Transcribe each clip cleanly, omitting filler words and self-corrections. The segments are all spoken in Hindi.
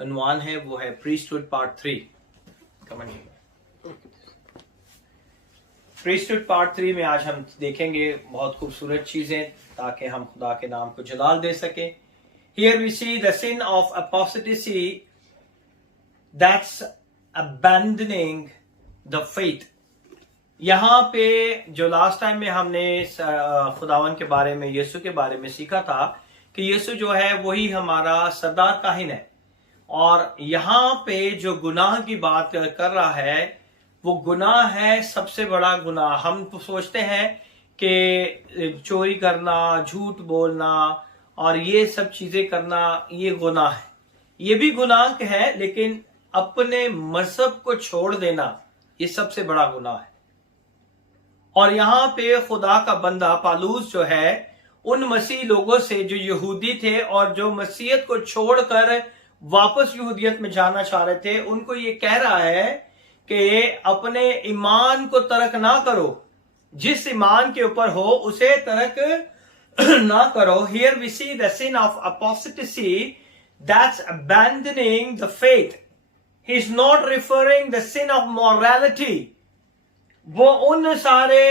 उन्वान है वो है प्रीस्टहुड पार्ट 3। प्रीस्टहुड पार्ट 3 में आज हम देखेंगे बहुत खूबसूरत चीजें ताकि हम खुदा के नाम को जलाल दे सके। Here we see the sin of apostasy, that's abandoning the faith। यहाँ पे जो लास्ट टाइम में हमने खुदावन के बारे में, यीशु के बारे में सीखा था कि यीशु जो है वही हमारा सरदार काहिन है, और यहाँ पे जो गुनाह की बात कर रहा है वो गुनाह है सबसे बड़ा गुनाह। हम तो सोचते हैं कि चोरी करना, झूठ बोलना और ये सब चीजें करना ये गुनाह है, ये भी गुनाह है, लेकिन अपने मजहब को छोड़ देना ये सबसे बड़ा गुनाह है। और यहाँ पे खुदा का बंदा पालूस जो है उन मसीह लोगों से जो यहूदी थे और जो मसीहत को छोड़कर वापस यहूदियत में जाना चाह रहे थे, उनको ये कह रहा है कि अपने ईमान को तर्क ना करो, जिस ईमान के ऊपर हो उसे तर्क ना करो। Here we see the sin of apostasy, that's abandoning the faith। He's not referring the sin of morality। वो उन सारे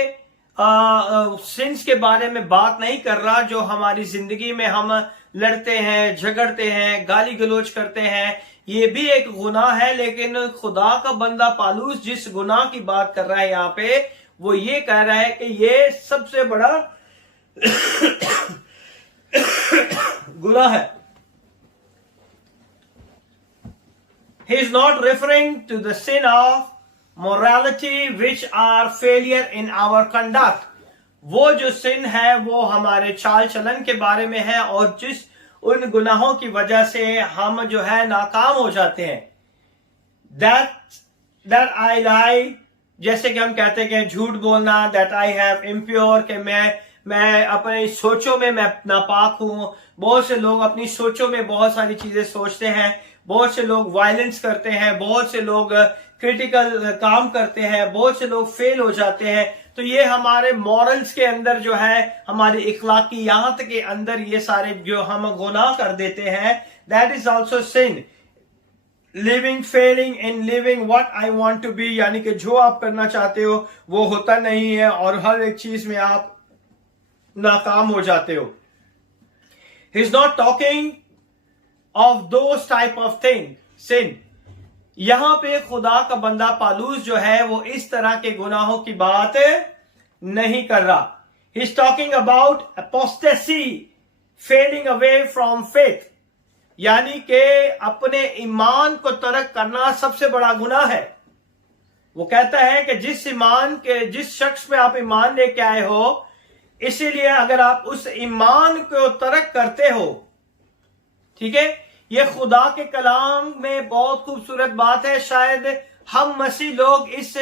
सिंस के बारे में बात नहीं कर रहा जो हमारी जिंदगी में हम लड़ते हैं, झगड़ते हैं, गाली गलोच करते हैं, ये भी एक गुनाह है। लेकिन खुदा का बंदा पालूस जिस गुनाह की बात कर रहा है यहाँ पे, वो ये कह रहा है कि ये सबसे बड़ा गुनाह है। He is not referring to the sin of morality which are failure in our conduct। वो जो सिन है वो हमारे चाल चलन के बारे में है और जिस उन गुनाहों की वजह से हम जो है नाकाम हो जाते हैं। that I lie, जैसे कि हम कहते हैं कि झूठ बोलना, that I have impure, कि मैं अपनी सोचों में मैं नापाक हूं। बहुत से लोग अपनी सोचों में बहुत सारी चीजें सोचते हैं, बहुत से लोग वायलेंस करते हैं, बहुत से लोग क्रिटिकल काम करते हैं, बहुत से लोग फेल हो जाते हैं। तो ये हमारे मॉरल्स के अंदर जो है, हमारी इखलाकियात के अंदर ये सारे जो हम गुनाह कर देते हैं, that is also sin. Living failing in living what I want to be, यानी कि जो आप करना चाहते हो वो होता नहीं है और हर एक चीज में आप नाकाम हो जाते हो। He is not talking of those type of thing sin. यहां पे खुदा का बंदा पालूस जो है वो इस तरह के गुनाहों की बात नहीं कर रहा। He is talking about apostasy, fading away from faith, यानी कि अपने ईमान को तर्क करना सबसे बड़ा गुनाह है। वो कहता है कि जिस शख्स में आप ईमान लेके आए हो, इसीलिए अगर आप उस ईमान को तर्क करते हो, ठीक है, ये खुदा के कलाम में बहुत खूबसूरत बात है। शायद हम मसीह लोग इस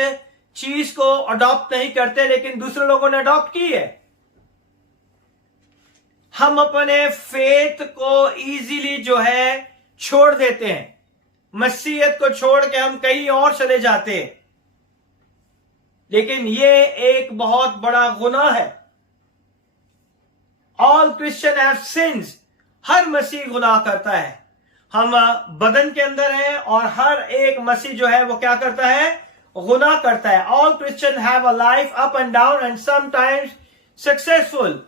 चीज को अडॉप्ट नहीं करते, लेकिन दूसरे लोगों ने अडॉप्ट की है। हम अपने फेथ को इजीली जो है छोड़ देते हैं, मसीहत को छोड़ के हम कहीं और चले जाते हैं, लेकिन ये एक बहुत बड़ा गुनाह है। ऑल क्रिश्चियन हैव सिंस, हर मसीह गुनाह करता है। हम बदन के अंदर हैं और हर एक मसीह जो है वो क्या करता है, गुनाह करता है। All Christian have a life up and down and sometimes successful,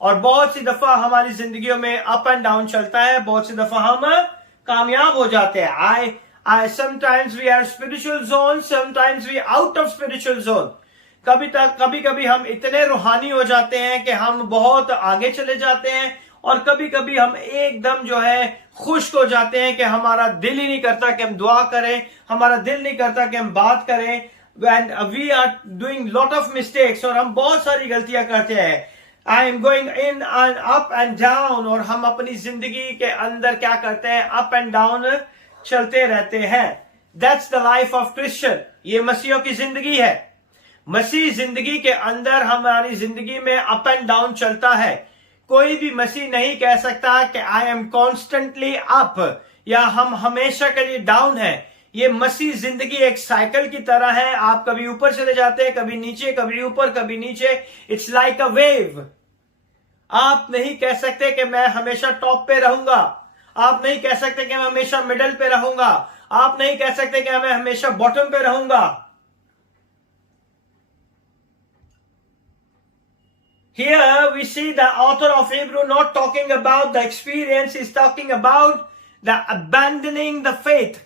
और बहुत सी दफा हमारी जिंदगियों में अप एंड डाउन चलता है, बहुत सी दफा हम कामयाब हो जाते हैं। I sometimes we are spiritual zone, sometimes we out of spiritual zone. कभी कभी हम इतने रूहानी हो जाते हैं कि हम बहुत आगे चले जाते हैं, और कभी कभी हम एकदम जो है खुश हो जाते हैं कि हमारा दिल ही नहीं करता कि हम दुआ करें, हमारा दिल नहीं करता कि हम बात करें। And we are doing lot of mistakes, और हम बहुत सारी गलतियां करते हैं। I am going in and up and down, और हम अपनी जिंदगी के अंदर क्या करते हैं, अप एंड डाउन चलते रहते हैं। That's the life of Christian, ये मसीहों की जिंदगी है। मसीह जिंदगी के अंदर हमारी जिंदगी में अप एंड डाउन चलता है। कोई भी मसीह नहीं कह सकता कि आई एम कॉन्स्टेंटली अप, या हम हमेशा के लिए डाउन है। ये मसीह जिंदगी एक साइकिल की तरह है, आप कभी ऊपर चले जाते हैं, कभी नीचे, कभी ऊपर, कभी नीचे। It's like a wave. आप नहीं कह सकते कि मैं हमेशा टॉप पे रहूंगा। आप नहीं कह सकते कि मैं हमेशा मिडल पे रहूंगा, आप नहीं कह सकते कि मैं हमेशा बॉटम पे रहूंगा। Here we see the author of Hebrew not talking about the experience, he's talking about the abandoning the faith.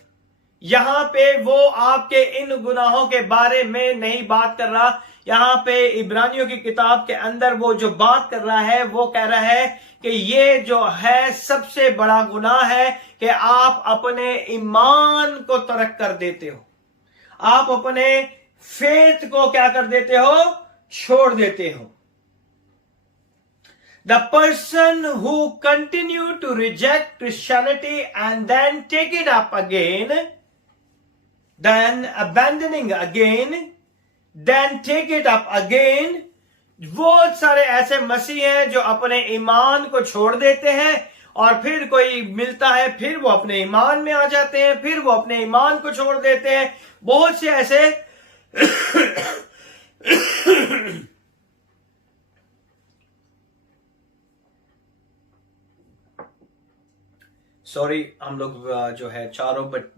यहां पे वो आपके इन गुनाहों के बारे में नहीं बात कर रहा। यहां पे इब्रानियों की किताब के अंदर वो जो बात कर रहा है वो कह रहा है कि ये जो है सबसे बड़ा गुनाह है कि आप अपने ईमान को तर्क कर देते हो, आप अपने फेथ को क्या कर देते हो, छोड़ देते हो। The person who continue to reject Christianity and then take it up again, then abandoning again, then take it up again, बहुत सारे ऐसे मसीह हैं जो अपने ईमान को छोड़ देते हैं और फिर कोई मिलता है, फिर वो अपने ईमान में आ जाते हैं, फिर वो अपने ईमान को छोड़ देते हैं। बहुत से ऐसे सॉरी, हम लोग जो है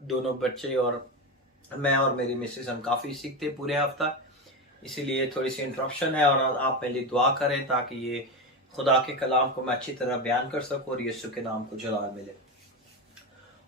दोनों बच्चे और मैं और मेरी मिसेस हम काफी सीखते पूरे हफ्ता, इसीलिए थोड़ी सी इंटरप्शन है। और आप मेरे लिए दुआ करें ताकि ये खुदा के कलाम को मैं अच्छी तरह बयान कर सकूं और यीशु के नाम को जलाल मिले।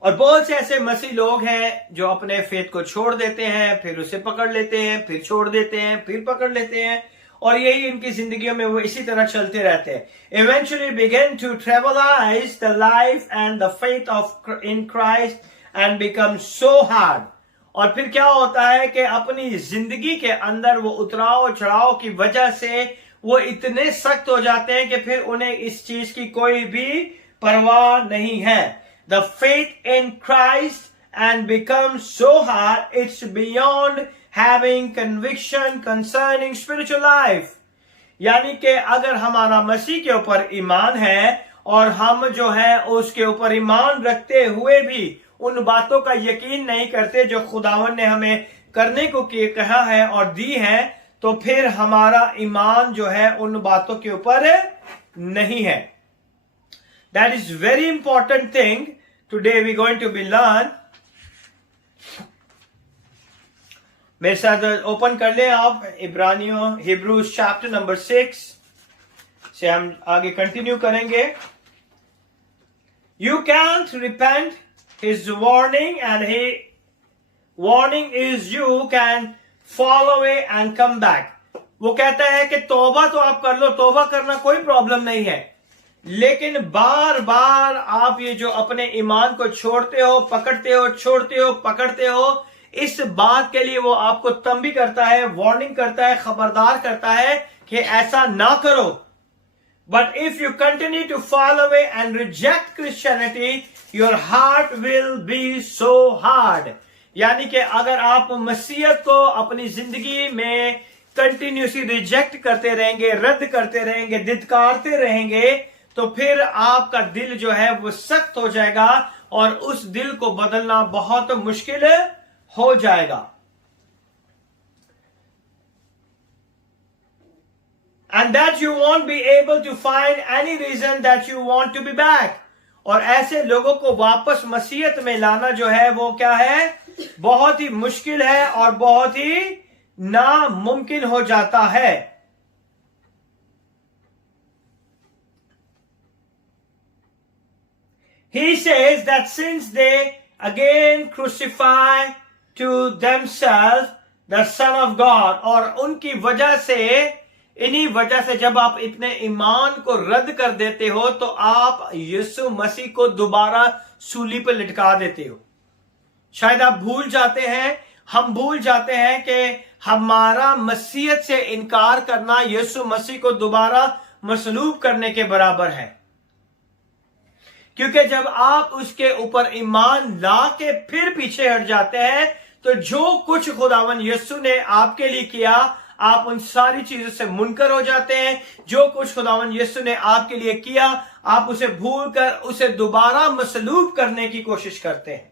और बहुत से ऐसे मसीह लोग हैं जो अपने फेथ को छोड़ देते हैं, फिर उसे पकड़ लेते हैं, फिर छोड़ देते हैं, फिर पकड़ लेते हैं, और यही इनकी जिंदगियों में वो इसी तरह चलते रहते हैं। Eventually begin to trivialize the life and the faith of in Christ and become so hard। और फिर क्या होता है कि अपनी जिंदगी के अंदर वो उतराव चढ़ाव की वजह से वो इतने सख्त हो जाते हैं कि फिर उन्हें इस चीज की कोई भी परवाह नहीं है। The faith in Christ and become so hard, it's beyond having conviction concerning spiritual life। यानी कि अगर हमारा मसीह के ऊपर ईमान है और हम जो है उसके ऊपर ईमान रखते हुए भी उन बातों का यकीन नहीं करते जो खुदावन ने हमें करने को कहा है और दी है, तो फिर हमारा ईमान जो है उन बातों के ऊपर नहीं है। That is very important thing today we going to be learn। मेरे साथ ओपन कर लें आप इब्रानियों हिब्रूज चैप्टर नंबर 6 से हम आगे कंटिन्यू करेंगे। You can't repent, his warning, and his warning is you can fall away and come back। वो कहता है कि तौबा तो आप कर लो, तौबा करना कोई प्रॉब्लम नहीं है, लेकिन बार बार आप ये जो अपने ईमान को छोड़ते हो, पकड़ते हो, छोड़ते हो, पकड़ते हो, इस बात के लिए वो आपको तंबी करता है, वार्निंग करता है, खबरदार करता है कि ऐसा ना करो। But if you continue to fall away and reject Christianity, your heart will be so hard। यानी कि अगर आप मसीहत को अपनी जिंदगी में कंटिन्यूसली रिजेक्ट करते रहेंगे, रद्द करते रहेंगे, धिक्कारते रहेंगे, तो फिर आपका दिल जो है वो सख्त हो जाएगा और उस दिल को बदलना बहुत मुश्किल हो जाएगा। And that you won't be able to find any reason that you want to be back। और ऐसे लोगों को वापस मसीहत में लाना जो है वो क्या है, बहुत ही मुश्किल है और बहुत ही नामुमकिन हो जाता है। He says that since they again crucify to themselves the Son of God, और उनकी वजह से, इन्हीं वजह से जब आप इतने ईमान को रद्द कर देते हो तो आप यीशु मसीह को दोबारा सूली पर लटका देते हो। शायद आप भूल जाते हैं, हम भूल जाते हैं कि हमारा मसीहत से इनकार करना यीशु मसीह को दोबारा मसलूब करने के बराबर है, क्योंकि जब आप उसके ऊपर ईमान ला के फिर पीछे हट जाते हैं तो जो कुछ खुदावन यीशु ने आपके लिए किया, आप उन सारी चीजों से मुनकर हो जाते हैं। जो कुछ खुदावन यीशु ने आपके लिए किया, आप उसे भूल कर उसे दोबारा मसलूब करने की कोशिश करते हैं।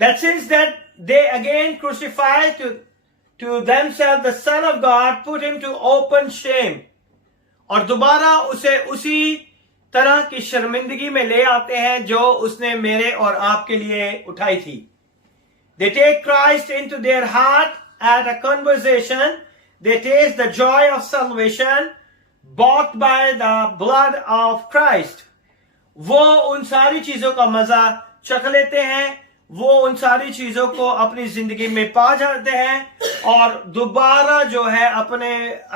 That since that they again crucify to themselves the Son of God, put him to open shame, और दोबारा उसे उसी तरह की शर्मिंदगी में ले आते हैं जो उसने मेरे और आपके लिए उठाई थी. They take Christ into their heart at a conversation. They taste the joy of salvation bought by the blood of Christ. वो उन सारी चीजों का मजा चख लेते हैं, वो उन सारी चीजों को अपनी जिंदगी में पा जाते हैं और दोबारा जो है अपने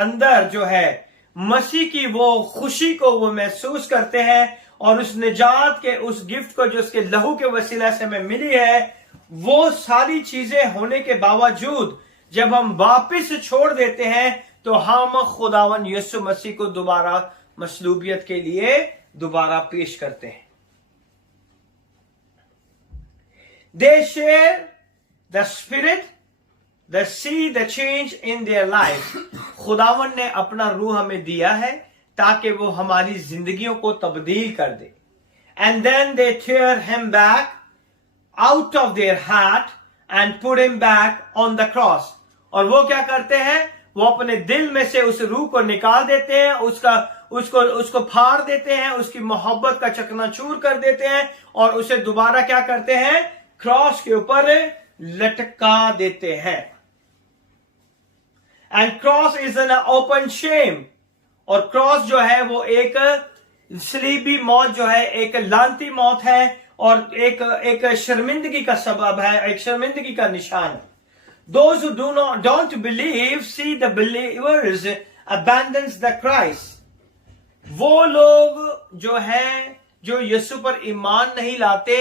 अंदर जो है मसीह की वो खुशी को वो महसूस करते हैं और उस निजात के उस गिफ्ट को जो उसके लहू के वसीला से हमें मिली है, वो सारी चीजें होने के बावजूद जब हम वापस छोड़ देते हैं तो हम खुदावन यीशु मसीह को दोबारा मसलूबियत के लिए दोबारा पेश करते हैं. They share the spirit, they see the change in their life. खुदावन ने अपना रूह हमें दिया है ताकि वो हमारी जिंदगियों को तब्दील कर दे. And then they tear him back out of their heart and put him back on the cross. और वो क्या करते हैं, वो अपने दिल में से उस रूह को निकाल देते हैं, उसको फाड़ देते हैं, उसकी मोहब्बत का चकनाचूर कर देते हैं और उसे दोबारा क्या करते हैं, क्रॉस के ऊपर लटका देते हैं. And cross is an open shame. और क्रॉस जो है वो एक सलीबी मौत जो है, एक लानती मौत है और एक शर्मिंदगी का सबब है, एक शर्मिंदगी का निशान है. Those who don't believe see the believers abandons the Christ. वो लोग जो है जो यीशु पर ईमान नहीं लाते,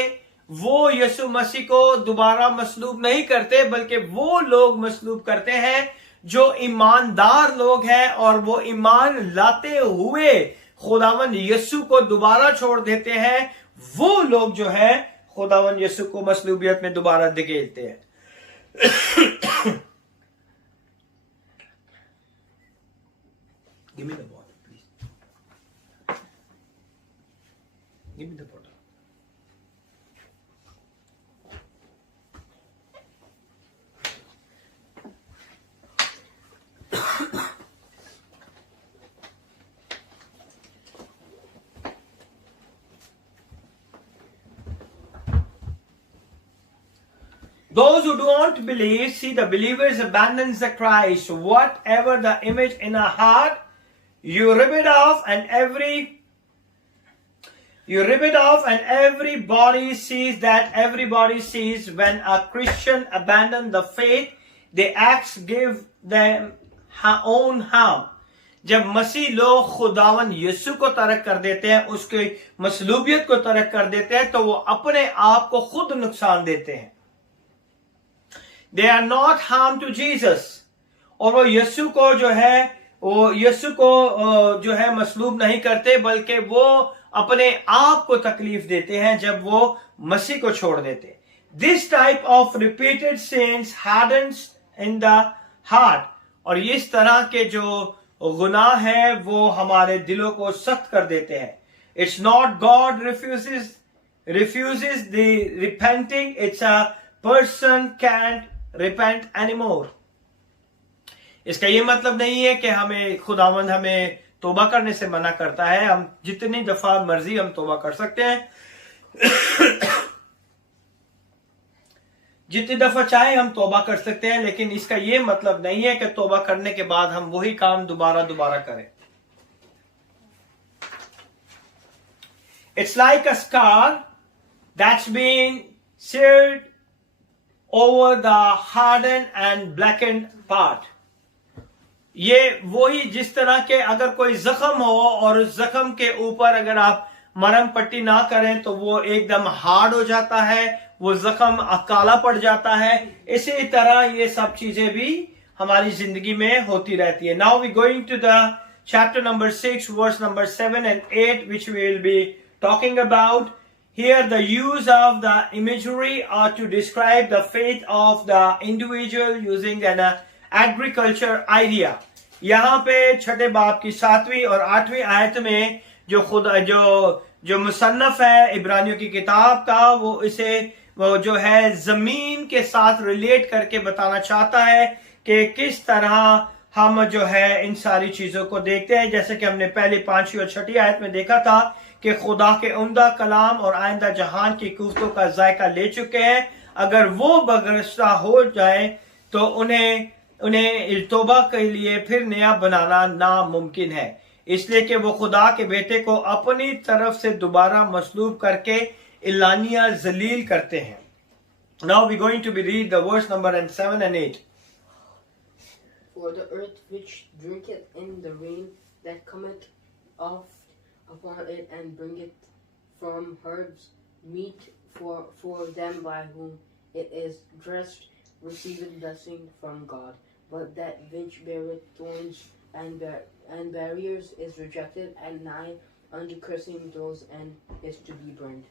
वो यीशु मसीह को दोबारा मसलूब नहीं करते, बल्कि वो लोग मसलूब करते हैं जो ईमानदार लोग हैं और वो ईमान लाते हुए खुदावन यीशु को दोबारा छोड़ देते हैं. वो लोग जो है खुदावन यीशु को मसलूबियत में दोबारा धकेलते हैं. Give me the water, please. Give me the water. Those who don't believe see the believers abandons the Christ. Whatever the image in a heart, you rip it off, and everybody sees that. Everybody sees when a Christian abandons the faith, the acts give them own harm. जब मसीह लोग खुदावन यीशु को तर्क कर देते हैं, उसके मसलूबियत को तर्क कर देते हैं, तो वो अपने आप को खुद नुकसान देते हैं. They are not harm to Jesus. और वो यीशु को जो है मसलूब नहीं करते, बल्कि वो अपने आप को तकलीफ देते हैं जब वो मसीह को छोड़ देते. This type of repeated sins hardens in the heart. और इस तरह के जो गुनाह है वो हमारे दिलों को सख्त कर देते हैं. It's not God refuses the repenting. It's a person can't repent anymore. इसका ये मतलब नहीं है कि खुदावंद हमें तौबा करने से मना करता है. हम जितनी दफा मर्जी हम तौबा कर सकते हैं, जितनी दफा चाहे हम तौबा कर सकते हैं, लेकिन इसका ये मतलब नहीं है कि तौबा करने के बाद हम वही काम दोबारा करें. It's like a scar that's been seared over the hardened and blackened part. ये वही जिस तरह के अगर कोई जख्म हो और उस जख्म के ऊपर अगर आप मरहम पट्टी ना करें तो वो एकदम हार्ड हो जाता है, वो जख्म काला पड़ जाता है. इसी तरह ये सब चीजें भी हमारी जिंदगी में होती रहती है. Now we going to the chapter number 6 verse number 7 and 8 which we will be talking about. Here the use of the imagery are to describe the faith of the individual using an agriculture idea. यहाँ पे छठे बाब की 7वीं और 8वीं आयत में जो मुसन्नफ है इब्रानियों की किताब का, वो जो है जमीन के साथ रिलेट करके बताना चाहता है कि किस तरह हम जो है इन सारी चीजों को देखते हैं. जैसे कि हमने पहले 5वीं और 6ठी आयत में देखा था कि खुदा के उम्दा कलाम और आइंदा जहान की कुफ्तों का जायका ले चुके हैं, अगर वो बगरस्ता हो जाए तो उन्हें तौबा के लिए फिर नया बनाना नामुमकिन है, इसलिए कि वो खुदा के बेटे को अपनी तरफ से दोबारा मसलूब करके इलानिया जलील करते हैं. Now we're going to be read the verse number 7 and 8. For the earth which drinketh in the rain that cometh oft upon it, and bringeth from herbs meat for them by whom it is dressed, receiveth blessing from God. But that which beareth thorns and barriers is rejected, and nigh unto cursing those, and is to be burned.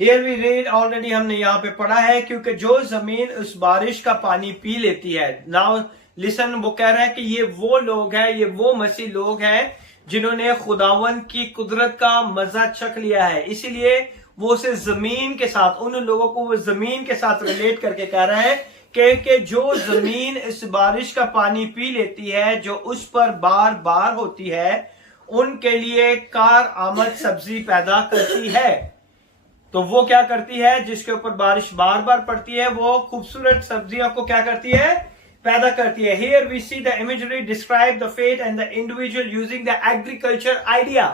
Here we read, already हमने यहाँ पे पढ़ा है, क्योंकि जो जमीन उस बारिश का पानी पी लेती है. नाउ लिसन, वो कह रहा है कि ये वो लोग हैं, ये वो मसीह लोग हैं जिन्होंने खुदावन की कुदरत का मजा चख लिया है. इसीलिए वो उसे जमीन के साथ, उन लोगों को वो जमीन के साथ रिलेट करके कह रहा है कि जो जमीन इस बारिश का पानी पी लेती है, जो उस पर बार बार होती है, उनके लिए कार आमद सब्जी पैदा करती है. तो वो क्या करती है, जिसके ऊपर बारिश बार बार पड़ती है, वो खूबसूरत सब्जियों को क्या करती है, पैदा करती है. Here we see the imagery describe the fate and the individual using the agriculture idea.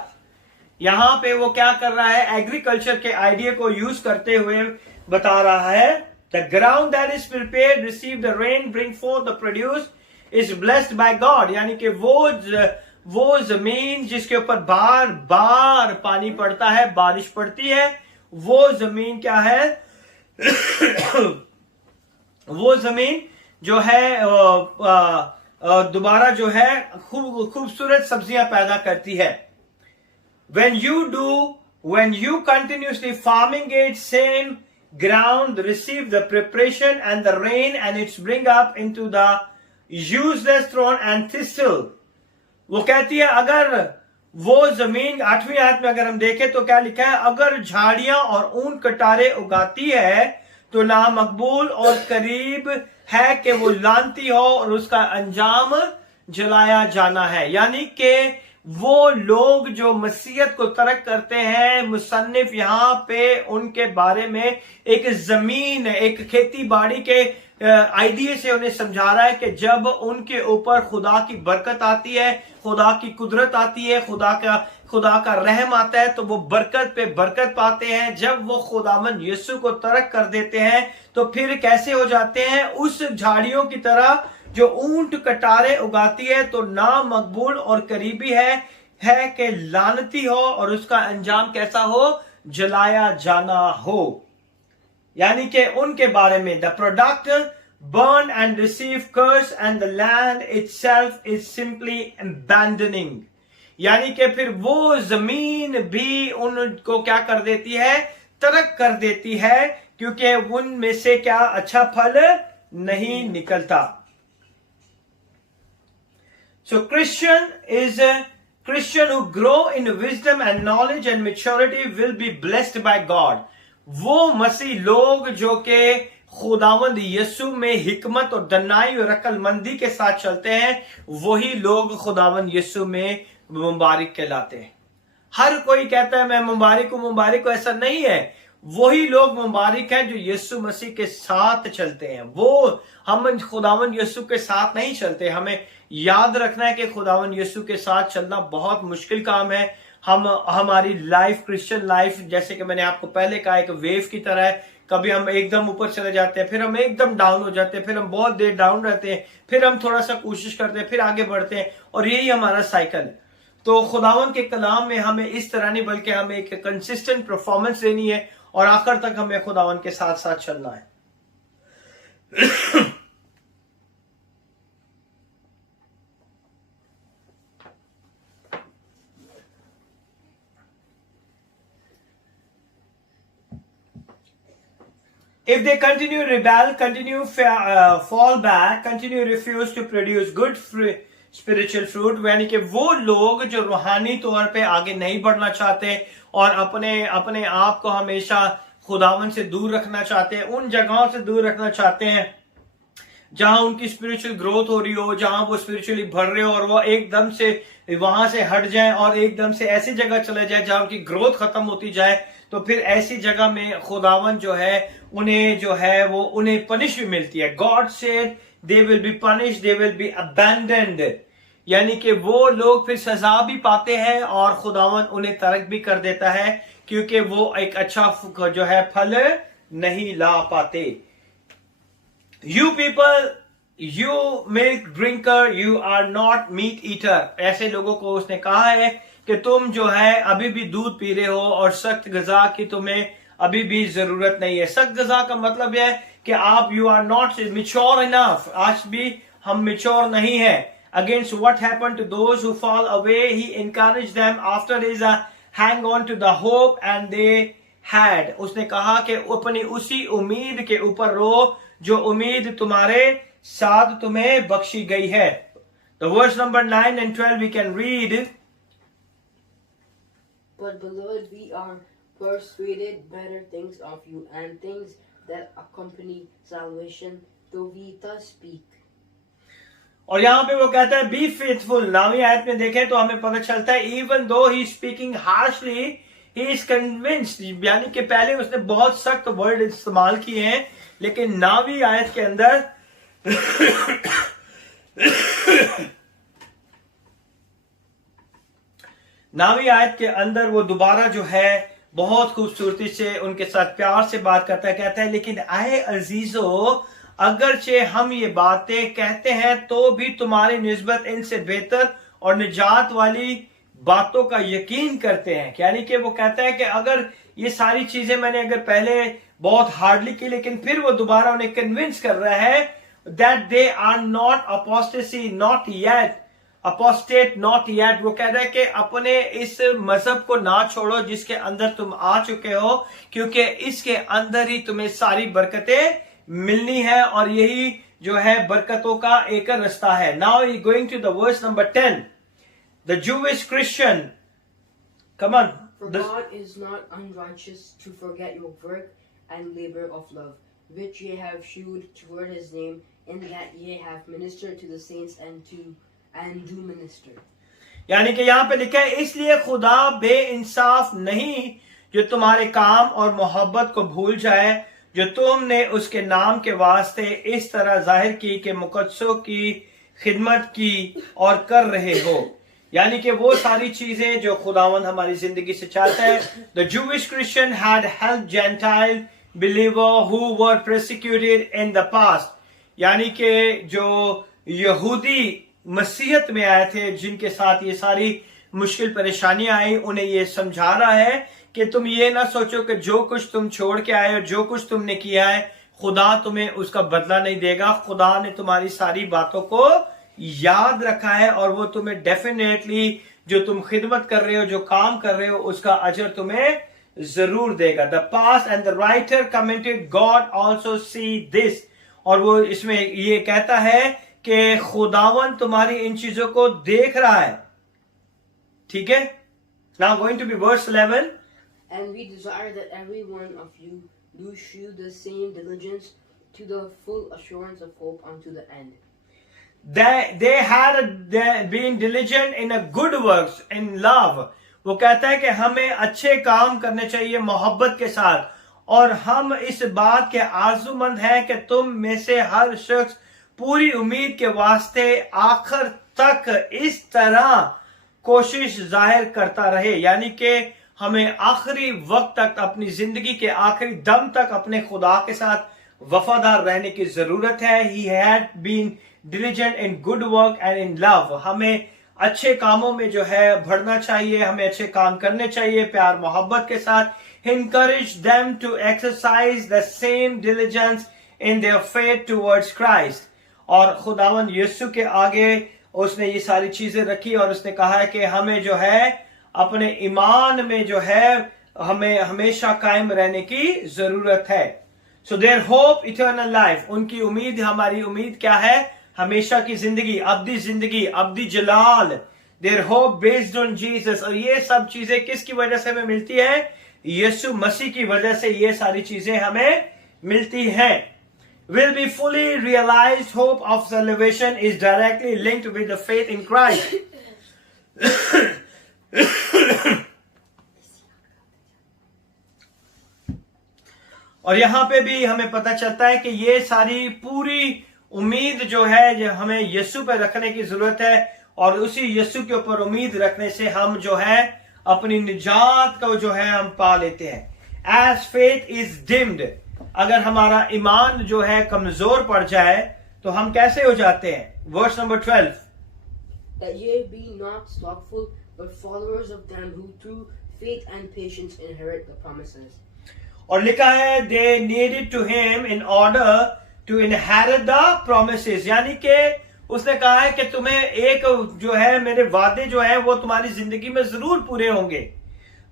यहां पे वो क्या कर रहा है, एग्रीकल्चर के आइडिया को यूज करते हुए बता रहा है. The ground that is prepared receive the rain, bring forth the produce, is blessed by God. यानी कि वो जमीन जिसके ऊपर बार बार पानी पड़ता है, बारिश पड़ती है, वो जमीन क्या है वो जमीन जो है दोबारा जो है खूबसूरत सब्जियां पैदा करती है. when you continuously farming it, same ground receive the preparation and the rain, and it's bring up into the useless thorn and thistle. वो कहती है, अगर वो जमीन 8वीं आयत में अगर हम देखें तो क्या लिखा है, अगर झाड़ियां और ऊन कटारे उगाती है तो नामकबूल और करीब है कि वो लानती हो और उसका अंजाम जलाया जाना है. यानी कि वो लोग जो मसीहत को तर्क करते हैं, मुसन्निफ यहाँ पे उनके बारे में एक जमीन, एक खेती बाड़ी के आइडिया से उन्हें समझा रहा है कि जब उनके ऊपर खुदा की बरकत आती है, खुदा की कुदरत आती है, खुदा का रहम आता है, तो वो बरकत पे बरकत पाते हैं. जब वो खुदावन यीशु को तर्क कर देते हैं तो फिर कैसे हो जाते हैं, उस झाड़ियों की तरह जो ऊंट कटारे उगाती है, तो नामकबूल और करीबी है कि लानती हो और उसका अंजाम कैसा हो, जलाया जाना हो. यानी कि उनके बारे में the product burn and receive curse, and the land itself is simply abandoning. यानी कि फिर वो जमीन भी उनको क्या कर देती है, तर्क कर देती है, क्योंकि उनमें से क्या अच्छा फल नहीं निकलता. So Christian is a Christian who grow in wisdom and knowledge and maturity will be blessed by God. वो मसीह लोग जो के खुदावंद यीशु में हिकमत और दनाई और अक्लमंदी के साथ चलते हैं, वही लोग खुदावंद यीशु में मुबारक कहलाते हैं. हर कोई कहता है मैं मुबारक हूं, ऐसा नहीं है. वही लोग मुबारक हैं जो यीशु मसीह के साथ चलते हैं. वो हम खुदावंद यीशु के साथ नहीं चलते. हमें याद रखना है कि खुदावंद यीशु के साथ चलना बहुत मुश्किल काम है. हमारी लाइफ, क्रिश्चियन लाइफ, जैसे कि मैंने आपको पहले कहा, एक वेव की तरह है. कभी हम एकदम ऊपर चले जाते हैं, फिर हम एकदम डाउन हो जाते हैं, फिर हम बहुत देर डाउन रहते हैं, फिर हम थोड़ा सा कोशिश करते हैं, फिर आगे बढ़ते हैं, और यही हमारा साइकिल है. तो खुदावन के कलाम में हमें इस तरह नहीं, बल्कि हमें एक कंसिस्टेंट परफॉर्मेंस देनी है और आखिर तक हमें खुदावन के साथ साथ चलना है. If they continue rebel, continue fall back, continue refuse to produce good spiritual fruit, यानी कि वो लोग जो रूहानी तौर पे आगे नहीं बढ़ना चाहते और अपने आप को हमेशा खुदावन से दूर रखना चाहते हैं, उन जगहों से दूर रखना चाहते हैं जहां उनकी स्पिरिचुअल ग्रोथ हो रही हो, जहां वो स्पिरिचुअली बढ़ रहे हो और वो एकदम से वहां से हट जाए और एकदम से ऐसी जगह चले जाए जहां उनकी ग्रोथ खत्म होती जाए, तो फिर ऐसी जगह में खुदावन जो है उन्हें जो है वो उन्हें पनिश भी मिलती है. God said they will be punish, they will be abandoned, यानी कि वो लोग फिर सजा भी पाते हैं और खुदावन उन्हें तर्क भी कर देता है क्योंकि वो एक अच्छा जो है फल नहीं ला पाते. You people, you milk drinker, you are not meat eater. ऐसे लोगों को उसने कहा है कि तुम जो है अभी भी दूध पी रहे हो और सख्त गजा की तुम्हें अभी भी जरूरत नहीं है. सख्त गजा का मतलब है कि आप you are not mature enough, आज भी हम मिच्योर नहीं है. Against what happened to those who fall away, he encouraged them after his hang on to the hope and they had. उसने कहा कि अपनी उसी उम्मीद के ऊपर रो जो उम्मीद तुम्हारे साथ तुम्हें बख्शी गई है. The verse number 9 and 12 we can read. But beloved, we are persuaded better things of you and things that accompany salvation, though we thus speak. और यहां पे वो कहता है बी फेथफुल. 9वीं आयत में देखें तो हमें पता चलता है even though he speaking harshly he is convinced, यानी कि पहले उसने बहुत सख्त वर्ड इस्तेमाल किए हैं लेकिन 9वीं आयत के अंदर 9वीं आयत के अंदर वो दोबारा जो है बहुत खूबसूरती से उनके साथ प्यार से बात करता है. कहता है लेकिन आए अजीजो, अगरचे हम ये बातें कहते हैं तो भी तुम्हारी निस्बत इनसे बेहतर और निजात वाली बातों का यकीन करते हैं. यानी कि वो कहता है कि अगर ये सारी चीजें मैंने अगर पहले बहुत हार्डली की, लेकिन फिर वो दोबारा उन्हें कन्विंस कर रहा है that they are not apostasy not yet, apostate not yet. वो कह रहा है कि अपने इस मजहब को ना छोड़ो जिसके अंदर तुम आ चुके हो, क्योंकि इसके अंदर ही तुम्हें सारी बरकतें मिलनी है और यही जो है बरकतों का एक रास्ता है. Now we going to the verse number 10. The Jewish Christian, come on. For God is not unrighteous to forget your work and labor of love, which ye have shewed toward his name, in that ye have ministered to the saints and do minister. यानी कि यहाँ पे लिखा है इसलिए खुदा बेइंसाफ नहीं जो तुम्हारे काम और मोहब्बत को भूल जाए जो तुमने उसके नाम के वास्ते इस तरह जाहिर की कि मुकद्दसों की खिदमत की और कर रहे हो. यानी कि वो सारी चीजें जो खुदावंद हमारी जिंदगी से चाहता है. The Jewish Christian had helped Gentile believer who were persecuted in the past. यानी कि जो यहूदी मसीहत में आए थे जिनके साथ ये सारी मुश्किल परेशानियां आई, उन्हें ये समझा रहा है कि तुम ये ना सोचो कि जो कुछ तुम छोड़ के आए और जो कुछ तुमने किया है खुदा तुम्हें उसका बदला नहीं देगा. खुदा ने तुम्हारी सारी बातों को याद रखा है और वो तुम्हें डेफिनेटली जो तुम खिदमत कर रहे हो, जो काम कर रहे हो, उसका अजर तुम्हें जरूर देगा. The past and the writer commented God also see this. और वो इसमें ये कहता है कि खुदावन तुम्हारी इन चीजों को देख रहा है. ठीक है. Now going to be verse 11. And we desire that every one of you do shew the same diligence to the full assurance of hope unto the end. They had been diligent in a good works in love. वो कहता है कि हमें अच्छे काम करने चाहिए मोहब्बत के साथ, और हम इस बात के आरज़ूमंद हैं कि तुम में से हर शख्स पूरी उम्मीद के वास्ते आखिर तक इस तरह कोशिश जाहिर करता रहे. यानी कि हमें आखिरी वक्त तक, अपनी जिंदगी के आखिरी दम तक अपने खुदा के साथ वफादार रहने की जरूरत है. He had been diligent in good work and in love. हमें अच्छे कामों में जो है बढ़ना चाहिए, हमें अच्छे काम करने चाहिए प्यार मोहब्बत के साथ. Encourage them to exercise the same diligence in their faith towards Christ. और खुदावंद यीशु के आगे उसने ये सारी चीजें रखी और उसने कहा है कि हमें जो है अपने ईमान में जो है हमें हमेशा कायम रहने की जरूरत है. So their hope eternal life. उनकी उम्मीद, हमारी उम्मीद क्या है? हमेशा की जिंदगी, अब्दी जलाल. Their hope based on Jesus. और ये सब चीजें किसकी वजह से हमें मिलती है? यीशु मसीह की वजह से ये सारी चीजें हमें मिलती हैं. will be fully realized. Hope of salvation is directly linked with the faith in Christ. और यहाँ पे भी हमें पता चलता है कि ये सारी पूरी उम्मीद जो है जो हमें यीशु पे रखने की जरूरत है, और उसी यीशु के ऊपर उम्मीद रखने से हम जो है अपनी निजात को जो है हम पा लेते हैं. As faith is dimmed, अगर हमारा ईमान जो है कमजोर पड़ जाए तो हम कैसे हो जाते हैं? Verse number 12. That ye be not slothful, but followers of them who through faith and patience inherit the promises. और लिखा है they needed to him in order to inherit the promises, यानी कि उसने कहा है कि तुम्हें एक जो है मेरे वादे जो है वो तुम्हारी जिंदगी में जरूर पूरे होंगे.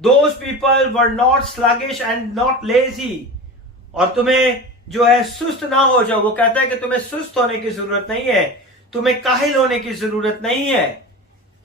Those people were not sluggish and not lazy, और तुम्हें जो है सुस्त ना हो जाओ. वो कहता है कि तुम्हें सुस्त होने की जरूरत नहीं है, तुम्हें काहिल होने की जरूरत नहीं है.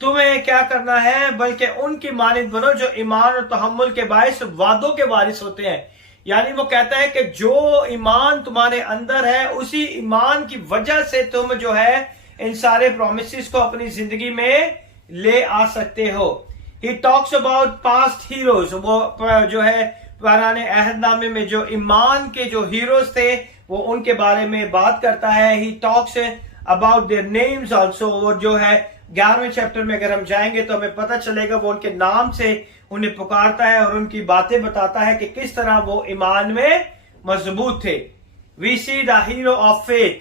तुम्हें क्या करना है, बल्कि उनकी मानिंद बनो जो ईमान और तहम्मुल के बायस वादों के वारिस होते हैं. यानी वो कहता है कि जो ईमान तुम्हारे अंदर है उसी ईमान की वजह से तुम जो है इन सारे प्रोमिसेस को अपनी जिंदगी में ले आ सकते हो. He talks about past heroes, वो जो है पुराने अहदनामे में जो ईमान के जो हीरोज थे वो उनके बारे में बात करता है. He talks about their names also, वो जो है 11वें चैप्टर में अगर हम जाएंगे तो हमें पता चलेगा वो उनके नाम से उन्हें पुकारता है और उनकी बातें बताता है कि किस तरह वो ईमान में मजबूत थे. We see the hero of faith.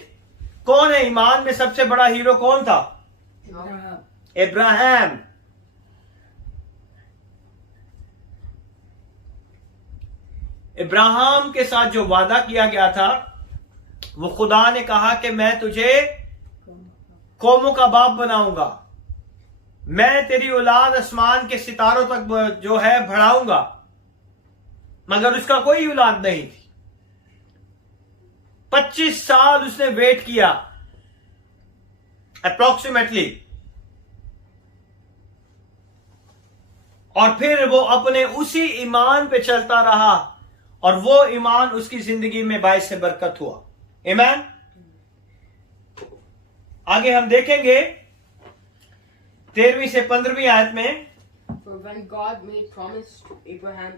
कौन है ईमान में सबसे बड़ा हीरो? कौन था? इब्राहिम. इब्राहिम के साथ जो वादा किया गया था, वो खुदा ने कहा कि मैं तुझे कौमों का बाप बनाऊंगा, मैं तेरी औलाद आसमान के सितारों तक जो है बढ़ाऊंगा. मगर उसका कोई औलाद नहीं थी. 25 साल उसने वेट किया अप्रोक्सीमेटली, और फिर वो अपने उसी ईमान पे चलता रहा और वो ईमान उसकी जिंदगी में बायस से बरकत हुआ. आमीन. आगे हम देखेंगे 13वीं से 15वीं आयत में. For when God made promise to Abraham,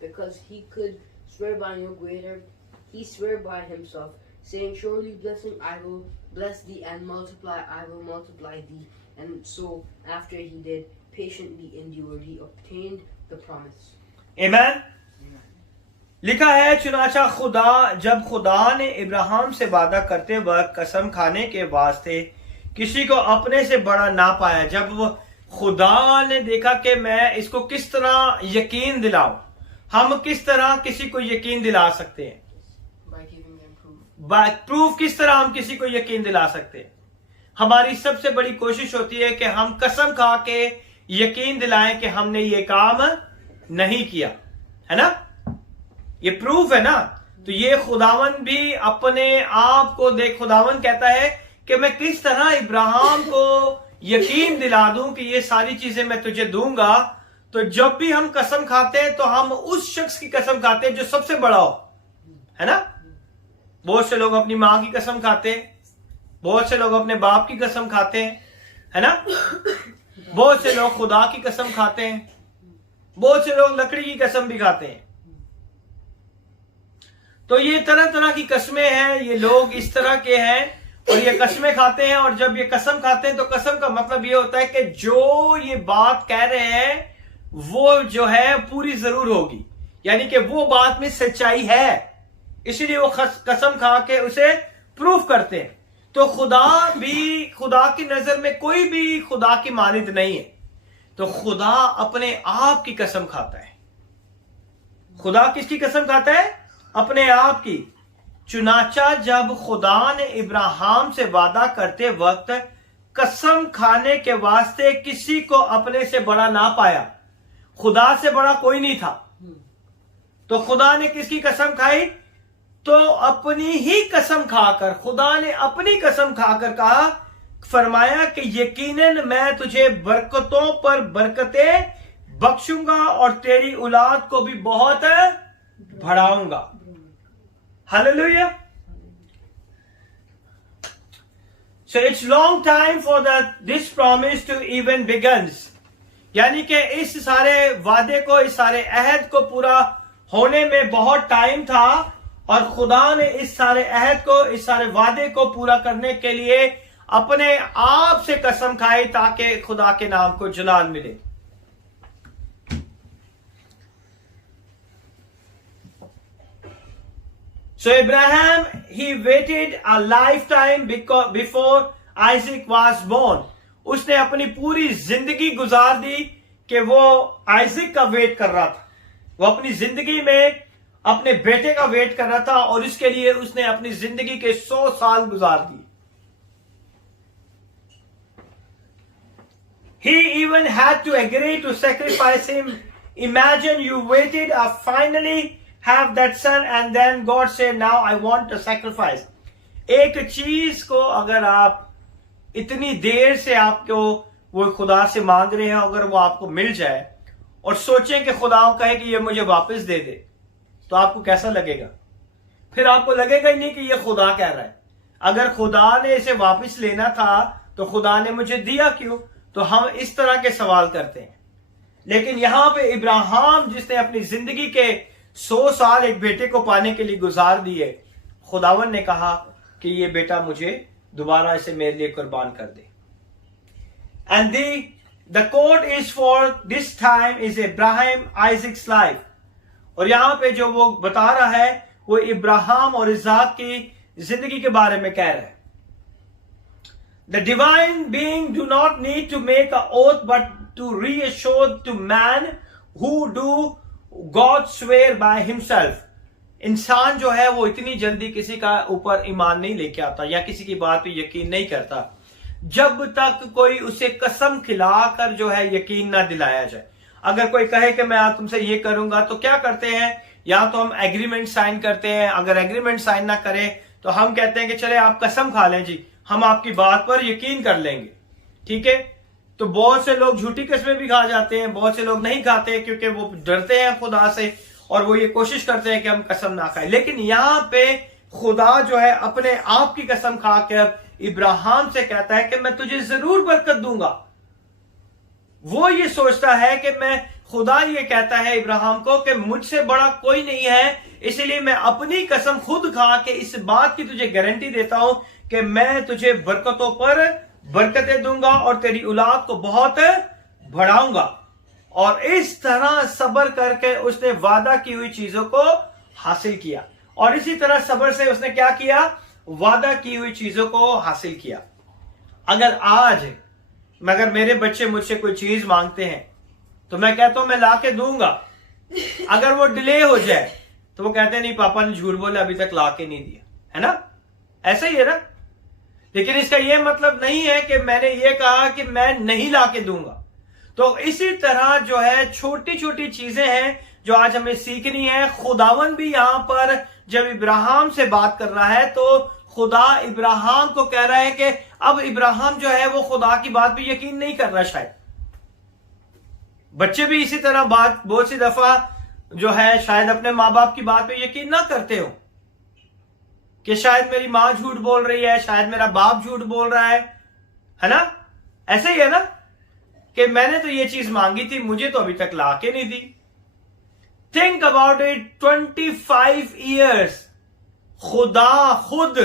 because he could swear by no greater, he swore by himself, saying, surely blessing I will bless thee, and multiply I will multiply thee. And so after he did patiently endure, he obtained the promise. Amen. लिखा है चुनाचा जब खुदा ने इब्राहिम से वादा करते वक्त कसम खाने के वास्ते किसी को अपने से बड़ा ना पाया. जब वो खुदा ने देखा कि मैं इसको किस तरह यकीन दिलाऊं, हम किस तरह किसी को यकीन दिला सकते हैं? प्रूफ किस तरह हम किसी को यकीन दिला सकते हैं? हमारी सबसे बड़ी कोशिश होती है कि हम कसम खा के यकीन दिलाएं कि हमने ये काम नहीं किया, है ना? ये प्रूफ है ना. तो ये खुदावन भी अपने आप को देख, खुदावन कहता है कि मैं किस तरह इब्राहिम को यकीन दिला दूं कि ये सारी चीजें मैं तुझे दूंगा. तो जब भी हम कसम खाते हैं तो हम उस शख्स की कसम खाते हैं जो सबसे बड़ा हो, है ना? बहुत से लोग अपनी मां की कसम खाते हैं, बहुत से लोग अपने बाप की कसम खाते हैं, है ना? बहुत से लोग खुदा की कसम खाते हैं, बहुत से लोग लकड़ी की कसम भी खाते हैं. तो ये तरह तरह की कस्में हैं, ये लोग इस तरह के हैं और ये कस्में खाते हैं. और जब ये कसम खाते हैं तो कसम का मतलब ये होता है कि जो ये बात कह रहे हैं वो जो है पूरी जरूर होगी, यानी कि वो बात में सच्चाई है, इसलिए वो कसम खा के उसे प्रूफ करते हैं. तो खुदा की नजर में कोई भी खुदा की मानिंद नहीं है. तो खुदा अपने आप की कसम खाता है. खुदा किसकी कसम खाता है? अपने आप की. चुनाचा जब खुदा ने इब्राहिम से वादा करते वक्त कसम खाने के वास्ते किसी को अपने से बड़ा ना पाया, खुदा से बड़ा कोई नहीं था. तो खुदा ने किसकी कसम खाई? तो अपनी ही कसम खाकर, खुदा ने अपनी कसम खाकर कहा, फरमाया कि यकीनन मैं तुझे बरकतों पर बरकतें बख्शूंगा और तेरी औलाद को भी बहुत बढ़ाऊंगा. Hallelujah. So it's long time for this promise to even begins. यानी कि इस सारे वादे को, इस सारे अहद को पूरा होने में बहुत टाइम था, और खुदा ने इस सारे अहद को, इस सारे वादे को पूरा करने के लिए अपने आप से कसम खाई ताकि खुदा के नाम को जलाल मिले. So Abraham, he waited a lifetime before Isaac was born. उसने अपनी पूरी जिंदगी गुजार दी कि वो आइजक का वेट कर रहा था. वो अपनी जिंदगी में अपने बेटे का वेट कर रहा था, और इसके लिए उसने अपनी जिंदगी के 100 साल गुजार दिए. He even had to agree to sacrifice him. Imagine you waited, finally have that son, and then God said, now I want a sacrifice. एक चीज को अगर आप इतनी देर से आपको वो खुदा से मांग रहे हैं, अगर वो आपको मिल जाए और सोचें कि खुदा कहे कि ये मुझे वापस दे दे, तो आपको कैसा लगेगा? फिर आपको लगेगा ही नहीं कि ये खुदा कह रहा है. अगर खुदा ने इसे वापस लेना था तो खुदा ने मुझे दिया क्यों? तो हम इस तरह के सवाल करते हैं. लेकिन यहां पे इब्राहिम, जिसने अपनी जिंदगी के 100 साल एक बेटे को पाने के लिए गुजार दिए, खुदावन ने कहा कि ये बेटा मुझे दोबारा इसे मेरे लिए कुर्बान कर दे. And the code is for this time is Ibrahim Isaac's life. और यहां पे जो वो बता रहा है वो इब्राहिम और इसाक की जिंदगी के बारे में कह रहा है. The divine being do not need to make an oath but to reassure to man who do God swear by himself. इंसान जो है वो इतनी जल्दी किसी का ऊपर ईमान नहीं लेके आता या किसी की बात पे यकीन नहीं करता जब तक कोई उसे कसम खिलाकर जो है यकीन ना दिलाया जाए. अगर कोई कहे कि मैं आज तुमसे ये करूंगा, तो क्या करते हैं? या तो हम एग्रीमेंट साइन करते हैं. अगर एग्रीमेंट साइन ना करें तो हम कहते हैं कि चले आप कसम खा लें जी, हम आपकी बात पर यकीन कर लेंगे. ठीक है? तो बहुत से लोग झूठी कस्में भी खा जाते हैं, बहुत से लोग नहीं खाते क्योंकि वो डरते हैं खुदा से, और वो ये कोशिश करते हैं कि हम कसम ना खाएं. लेकिन यहां पे खुदा जो है अपने आप की कसम खाकर इब्राहिम से कहता है कि मैं तुझे जरूर बरकत दूंगा. वो ये सोचता है कि मैं, खुदा ये कहता है इब्राहिम को कि मुझसे बड़ा कोई नहीं है, इसलिए मैं अपनी कसम खुद खा के इस बात की तुझे गारंटी देता हूं कि मैं तुझे बरकतों पर बरकतें दूंगा और तेरी औलाद को बहुत बढ़ाऊंगा. और इस तरह सब्र करके उसने वादा की हुई चीजों को हासिल किया. और इसी तरह सब्र से उसने क्या किया? वादा की हुई चीजों को हासिल किया. अगर आज मगर मेरे बच्चे मुझसे कोई चीज मांगते हैं तो मैं कहता हूं मैं ला के दूंगा. अगर वो डिले हो जाए तो वो कहते हैं नहीं पापा ने झूठ बोला, अभी तक ला के नहीं दिया, है ना? ऐसा ही है ना? लेकिन इसका यह मतलब नहीं है कि मैंने ये कहा कि मैं नहीं ला के दूंगा. तो इसी तरह जो है छोटी छोटी चीजें हैं जो आज हमें सीखनी है. खुदावन भी यहां पर जब इब्राहिम से बात कर रहा है तो खुदा इब्राहिम को कह रहा है कि अब इब्राहिम जो है वो खुदा की बात पे यकीन नहीं कर रहा. शायद बच्चे भी इसी तरह बात बहुत सी दफा जो है शायद अपने माँ बाप की बात पे यकीन ना करते हो कि शायद मेरी माँ झूठ बोल रही है, शायद मेरा बाप झूठ बोल रहा है ना? ऐसे ही है ना कि मैंने तो ये चीज मांगी थी, मुझे तो अभी तक ला के नहीं दी. थिंक अबाउट इट, 25 ईयर्स खुदा खुद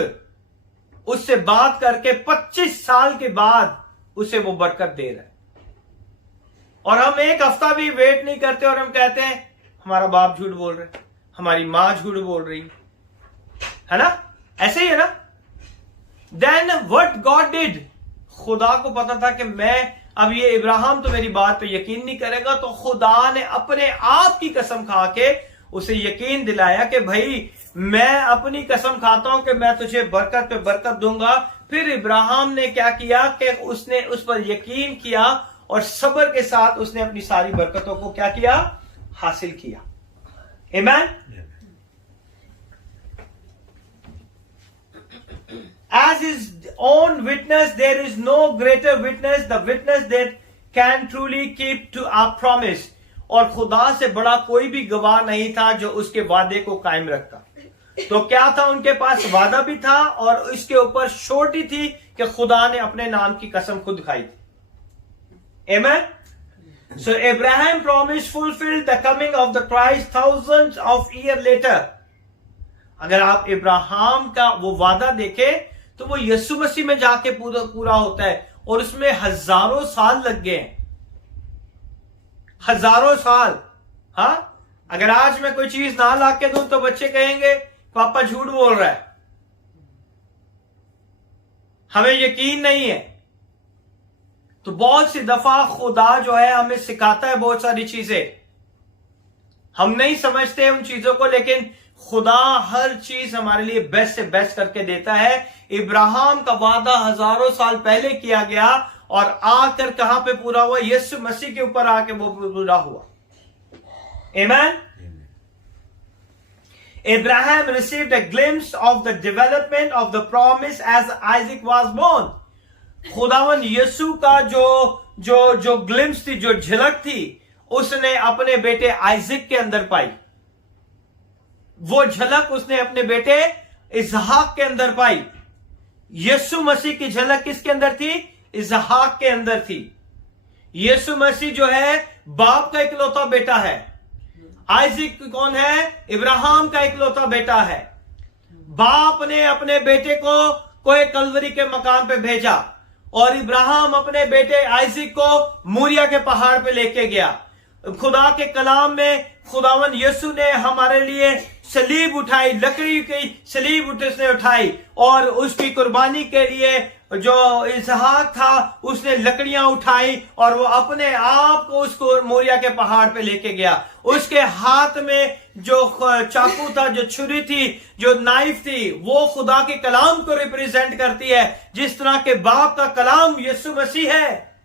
उससे बात करके 25 साल के बाद उसे वो बरकत दे रहा है. और हम एक हफ्ता भी वेट नहीं करते और हम कहते हैं हमारा बाप झूठ बोल रहा है, हमारी मां झूठ बोल रही है ना? ऐसे ही है ना? देन व्हाट गॉड डिड, खुदा को पता था कि मैं अब ये इब्राहिम तो मेरी बात पे यकीन नहीं करेगा, तो खुदा ने अपने आप की कसम खा के उसे यकीन दिलाया कि भाई मैं अपनी कसम खाता हूं कि मैं तुझे बरकत पे बरकत दूंगा. फिर इब्राहिम ने क्या किया कि उसने उस पर यकीन किया और सब्र के साथ उसने अपनी सारी बरकतों को क्या किया? हासिल किया. आमीन. As his own witness, there is no greater witness, the witness that can truly keep to our promise. और खुदा से बड़ा कोई भी गवाह नहीं था जो उसके वादे को कायम रखता. तो क्या था, उनके पास वादा भी था और इसके ऊपर श्योरिटी थी कि खुदा ने अपने नाम की कसम खुद खाई थी। आमीन। So Abraham promise fulfilled the coming of the Christ thousands of years later. अगर आप इब्राहिम का वो वादा देखें तो वो यीशु मसीह में जाके पूरा होता है और उसमें हजारों साल लग गए हैं, हजारों साल। हाँ, अगर आज मैं कोई चीज ना ला के दूं तो बच्चे कहेंगे पापा झूठ बोल रहा है, हमें यकीन नहीं है। तो बहुत सी दफा खुदा जो है हमें सिखाता है बहुत सारी चीजें, हम नहीं समझते उन चीजों को, लेकिन खुदा हर चीज हमारे लिए बेस्ट से बेस्ट करके देता है। इब्राहिम का वादा हजारों साल पहले किया गया और आकर कहां पे पूरा हुआ, यीशु मसीह के ऊपर आके वो पूरा हुआ। आमीन। Abraham received a glimpse of the development of the promise as Isaac was born. खुदावन यीशु का जो ग्लिम्स थी, जो झलक थी, उसने अपने बेटे आइजक के अंदर पाई। वो झलक उसने अपने बेटे इसहाक के अंदर पाई। यीशु मसीह की झलक किसके अंदर थी? इसहाक के अंदर थी। यीशु मसीह जो है बाप का इकलौता बेटा है। आइजक कौन है? इब्राहिम का इकलौता बेटा है। बाप ने अपने बेटे को कोई कलवरी के मकाम पे भेजा और इब्राहिम अपने बेटे आइजक को मूरिया के पहाड़ पे लेके गया। खुदा के कलाम में खुदावन यीशु ने हमारे लिए सलीब उठाई, लकड़ी की सलीब उसने उठाई और उसकी कुर्बानी के लिए जो इसहाक था उसने लकड़ियां उठाई और वो अपने आप को उसको मोरिया के पहाड़ पे लेके गया। उसके हाथ में जो चाकू था, जो छुरी थी, जो नाइफ थी, वो खुदा के कलाम को रिप्रेजेंट करती है। जिस तरह के बाप का कलाम यीशु मसीह है,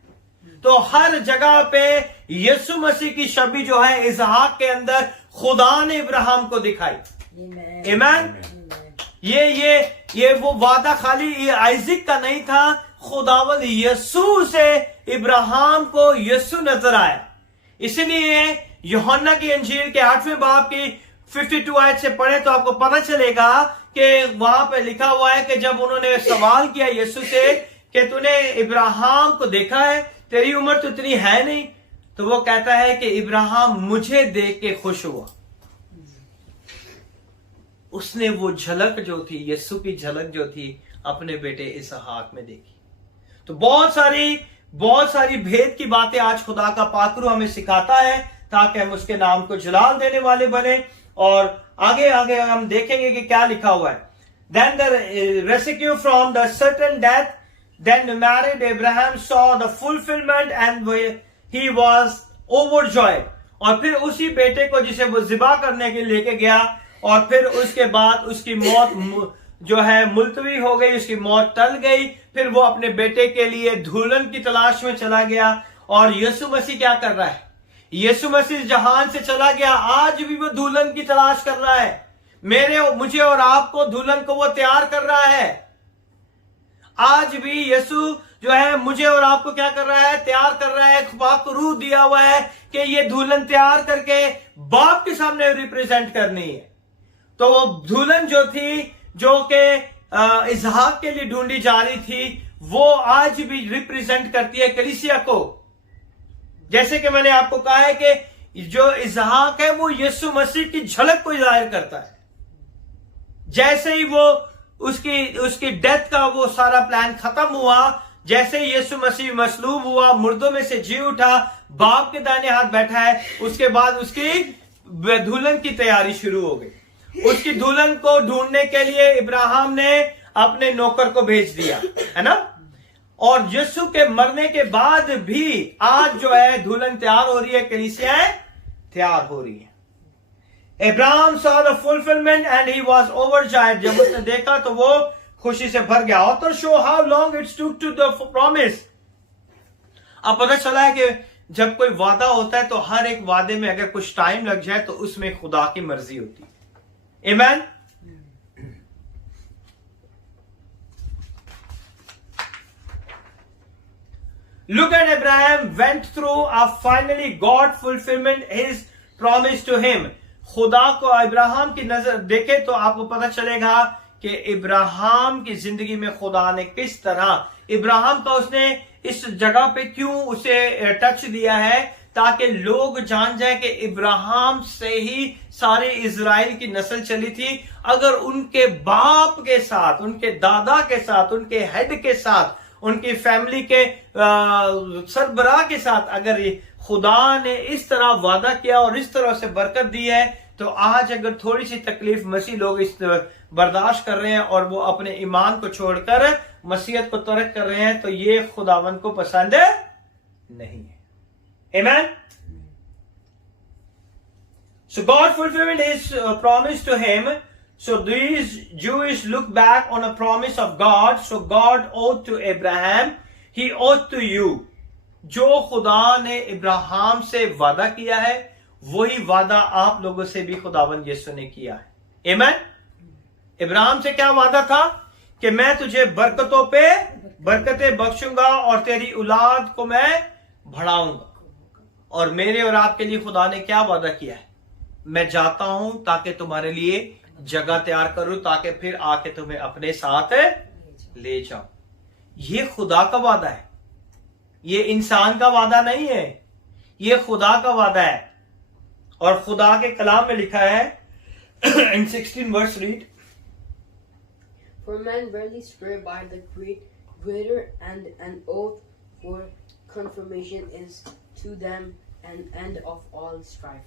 तो हर जगह पे यीशु मसीह की छवि जो है इसहाक के अंदर खुदा ने इब्राहिम को दिखाई। आमीन। ये वो वादा खाली आइजक का नहीं था, खुदावंद यीशु से इब्राहिम को यीशु नजर आया। इसलिए यूहन्ना की अंजील के 8वें बाब की 52 आयत से पढ़े तो आपको पता चलेगा कि वहां पे लिखा हुआ है कि जब उन्होंने सवाल किया यीशु से कि तूने इब्राहिम को देखा है, तेरी उम्र तो इतनी है नहीं, तो वो कहता है कि इब्राहिम मुझे देख के खुश हुआ। उसने वो झलक जो थी, यीशु की झलक जो थी, अपने बेटे इसहाक में देखी। तो बहुत सारी भेद की बातें आज खुदा का पाकरू हमें सिखाता है ताकि हम उसके नाम को जलाल देने वाले बने। और आगे हम देखेंगे कि क्या लिखा हुआ है। Then the rescue from the certain death, then married Abraham saw the fulfillment and he was overjoyed। और फिर उसी बेटे को जिसे वो ज़िबा करने के लिए लेके गया और फिर उसके बाद उसकी मौत जो है मुलतवी हो गई, उसकी मौत टल गई। फिर वो अपने बेटे के लिए दुल्हन की तलाश में चला गया। और यीशु मसीह क्या कर रहा है? यीशु मसीह जहान से चला गया, आज भी वो दुल्हन की तलाश कर रहा है। मुझे और आपको दुल्हन को वो तैयार कर रहा है। आज भी यीशु जो है मुझे और आपको क्या कर रहा है? तैयार कर रहा है। बाप को रूह दिया हुआ है कि ये दुल्हन तैयार करके बाप के सामने रिप्रेजेंट करनी है। तो वो दुल्हन जो थी, जो कि इसहाक के लिए ढूंढी जा रही थी, वो आज भी रिप्रेजेंट करती है कलीसिया को। जैसे कि मैंने आपको कहा है कि जो इसहाक है वो यीशु मसीह की झलक को जाहिर करता है। जैसे ही वो उसकी डेथ का वो सारा प्लान खत्म हुआ, जैसे ही यीशु मसीह मसलूब हुआ, मुर्दों में से जी उठा, बाप के दाहिने हाथ बैठा है, उसके बाद उसकी दुल्हन की तैयारी शुरू हो गई। उसकी दुल्हन को ढूंढने के लिए इब्राहिम ने अपने नौकर को भेज दिया, है ना। और यीशु के मरने के बाद भी आज जो है दुल्हन तैयार हो रही है, कलीसियाएं तैयार हो रही है। Abraham saw the fulfillment and he was overjoyed। जब उसने देखा तो वो खुशी से भर गया। Author show how long it took to the promise। अब पता चला है कि जब कोई वादा होता है तो हर एक वादे में अगर कुछ टाइम लग जाए तो उसमें खुदा की मर्जी होती है। Amen। Look at Abraham went through a finally God fulfillment his promise to him। खुदा को इब्राहिम की नजर देखे तो आपको पता चलेगा कि इब्राहिम की जिंदगी में खुदा ने किस तरह इब्राहिम का उसने इस जगह पे क्यों उसे टच दिया है, ताकि लोग जान जाए कि इब्राहिम से ही सारे इजराइल की नस्ल चली थी। अगर उनके बाप के साथ, उनके दादा के साथ, उनके हेड के साथ, उनकी फैमिली के सरबराह के साथ अगर खुदा ने इस तरह वादा किया और इस तरह से बरकत दी है, तो आज अगर थोड़ी सी तकलीफ मसीह लोग इस बर्दाश्त कर रहे हैं और वो अपने ईमान को छोड़कर मसीहत को तर्क कर रहे हैं, तो ये खुदावन को पसंद नहीं है। Amen? So God fulfilled his promise to him. So these Jews look back on a promise of God. So God owed to Abraham, he owed to you. जो खुदा ने इब्राहिम से वादा किया है, वही वादा आप लोगों से भी खुदावन यीशु ने किया है। Amen? इब्राहिम से क्या वादा था कि मैं तुझे बरकतों पे बरकतें बख्शूंगा और तेरी औलाद को मैं बढ़ाऊंगा। और मेरे और आपके लिए खुदा ने क्या वादा किया है, मैं जाता हूं ताकि तुम्हारे लिए जगह तैयार करूं, ताकि फिर आके तुम्हें अपने साथ ले जाऊं। ये खुदा का वादा है, ये इंसान का वादा नहीं है, ये खुदा का वादा है। और खुदा के कलाम में लिखा है in 16 verse read, For men rarely swear by the greater and an oath for confirmation is to them an end of all strife.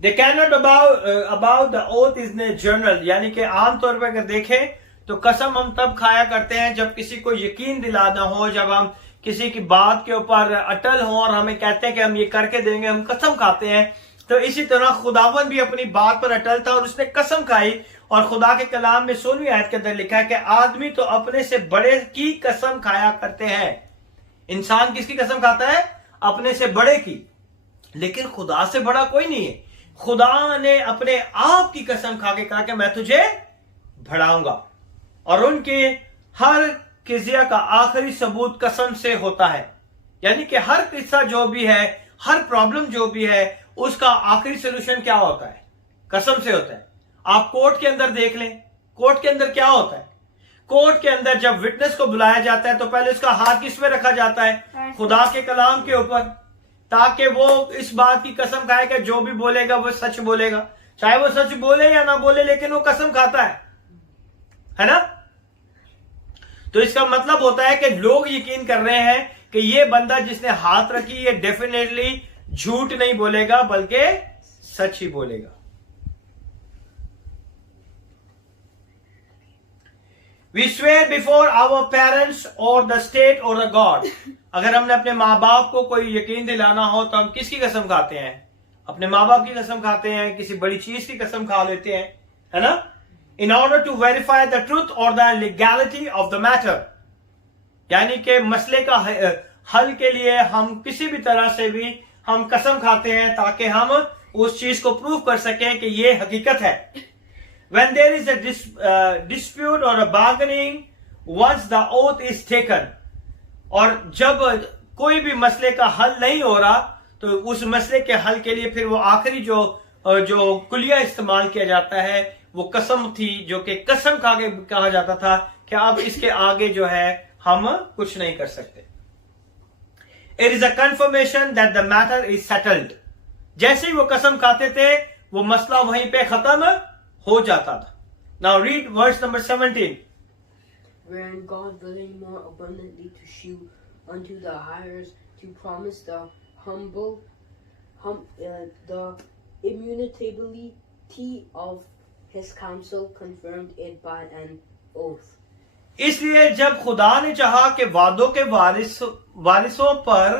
They cannot about the oath is in general, यानी कि आमतौर पर अगर देखें तो कसम हम तब खाया करते हैं जब किसी को यकीन दिलाना हो, जब हम किसी की बात के ऊपर अटल हो और हमें कहते हैं कि हम ये करके देंगे, हम कसम खाते हैं। तो इसी तरह खुदावन भी अपनी बात पर अटल था और उसने कसम खाई। और खुदा के कलाम में 16वीं आयत के अंदर लिखा है कि आदमी तो अपने से बड़े की कसम खाया करते हैं। इंसान किसकी कसम खाता है? अपने से बड़े की। लेकिन खुदा से बड़ा कोई नहीं है। खुदा ने अपने आप की कसम खा के कहा कि मैं तुझे बढ़ाऊंगा। और उनके हर किस्सा का आखिरी सबूत कसम से होता है। यानी कि हर किस्सा जो भी है, हर प्रॉब्लम जो भी है, उसका आखिरी सोल्यूशन क्या होता है? कसम से होता है। आप कोर्ट के अंदर देख लें, कोर्ट के अंदर क्या होता है? कोर्ट के अंदर जब विटनेस को बुलाया जाता है तो पहले उसका हाथ किस में रखा जाता है? खुदा के कलाम के ऊपर, ताकि वो इस बात की कसम खाए कि जो भी बोलेगा वो सच बोलेगा। चाहे वो सच बोले या ना बोले, लेकिन वो कसम खाता है ना? तो इसका मतलब होता है कि लोग यकीन कर रहे हैं कि ये बंदा जिसने हाथ रखी ये डेफिनेटली झूठ नहीं बोलेगा बल्कि सच ही बोलेगा। We swear before our parents or the state or the God. अगर हमने अपने माँ बाप को कोई यकीन दिलाना हो तो हम किसकी कसम खाते हैं? अपने माँ बाप की कसम खाते हैं, किसी बड़ी चीज की कसम खा लेते हैं, है ना? In order to verify the truth or the legality of the matter. यानी कि मसले का हल के लिए हम किसी भी तरह से भी हम कसम खाते हैं ताकि हम उस चीज को प्रूव कर सकें कि ये हकीकत है। When there is a dispute or a bargaining, once the oath is taken, और जब कोई भी मसले का हल नहीं हो रहा तो उस मसले के हल के लिए फिर वो आखिरी जो कुलिया इस्तेमाल किया जाता है वो कसम थी, जो कि कसम खा के कहा जाता था कि अब इसके आगे जो है हम कुछ नहीं कर सकते। It is a confirmation that the matter is settled. जैसे ही वो कसम खाते थे वो मसला वहीं पे खत्म हो जाता था। Now read verse number 17. Wherein God willing more abundantly to shew unto the heirs to promise the humble, the immutability of his counsel confirmed it by an oath. इसलिए जब खुदा ने चाहा कि वादों के वारिसों पर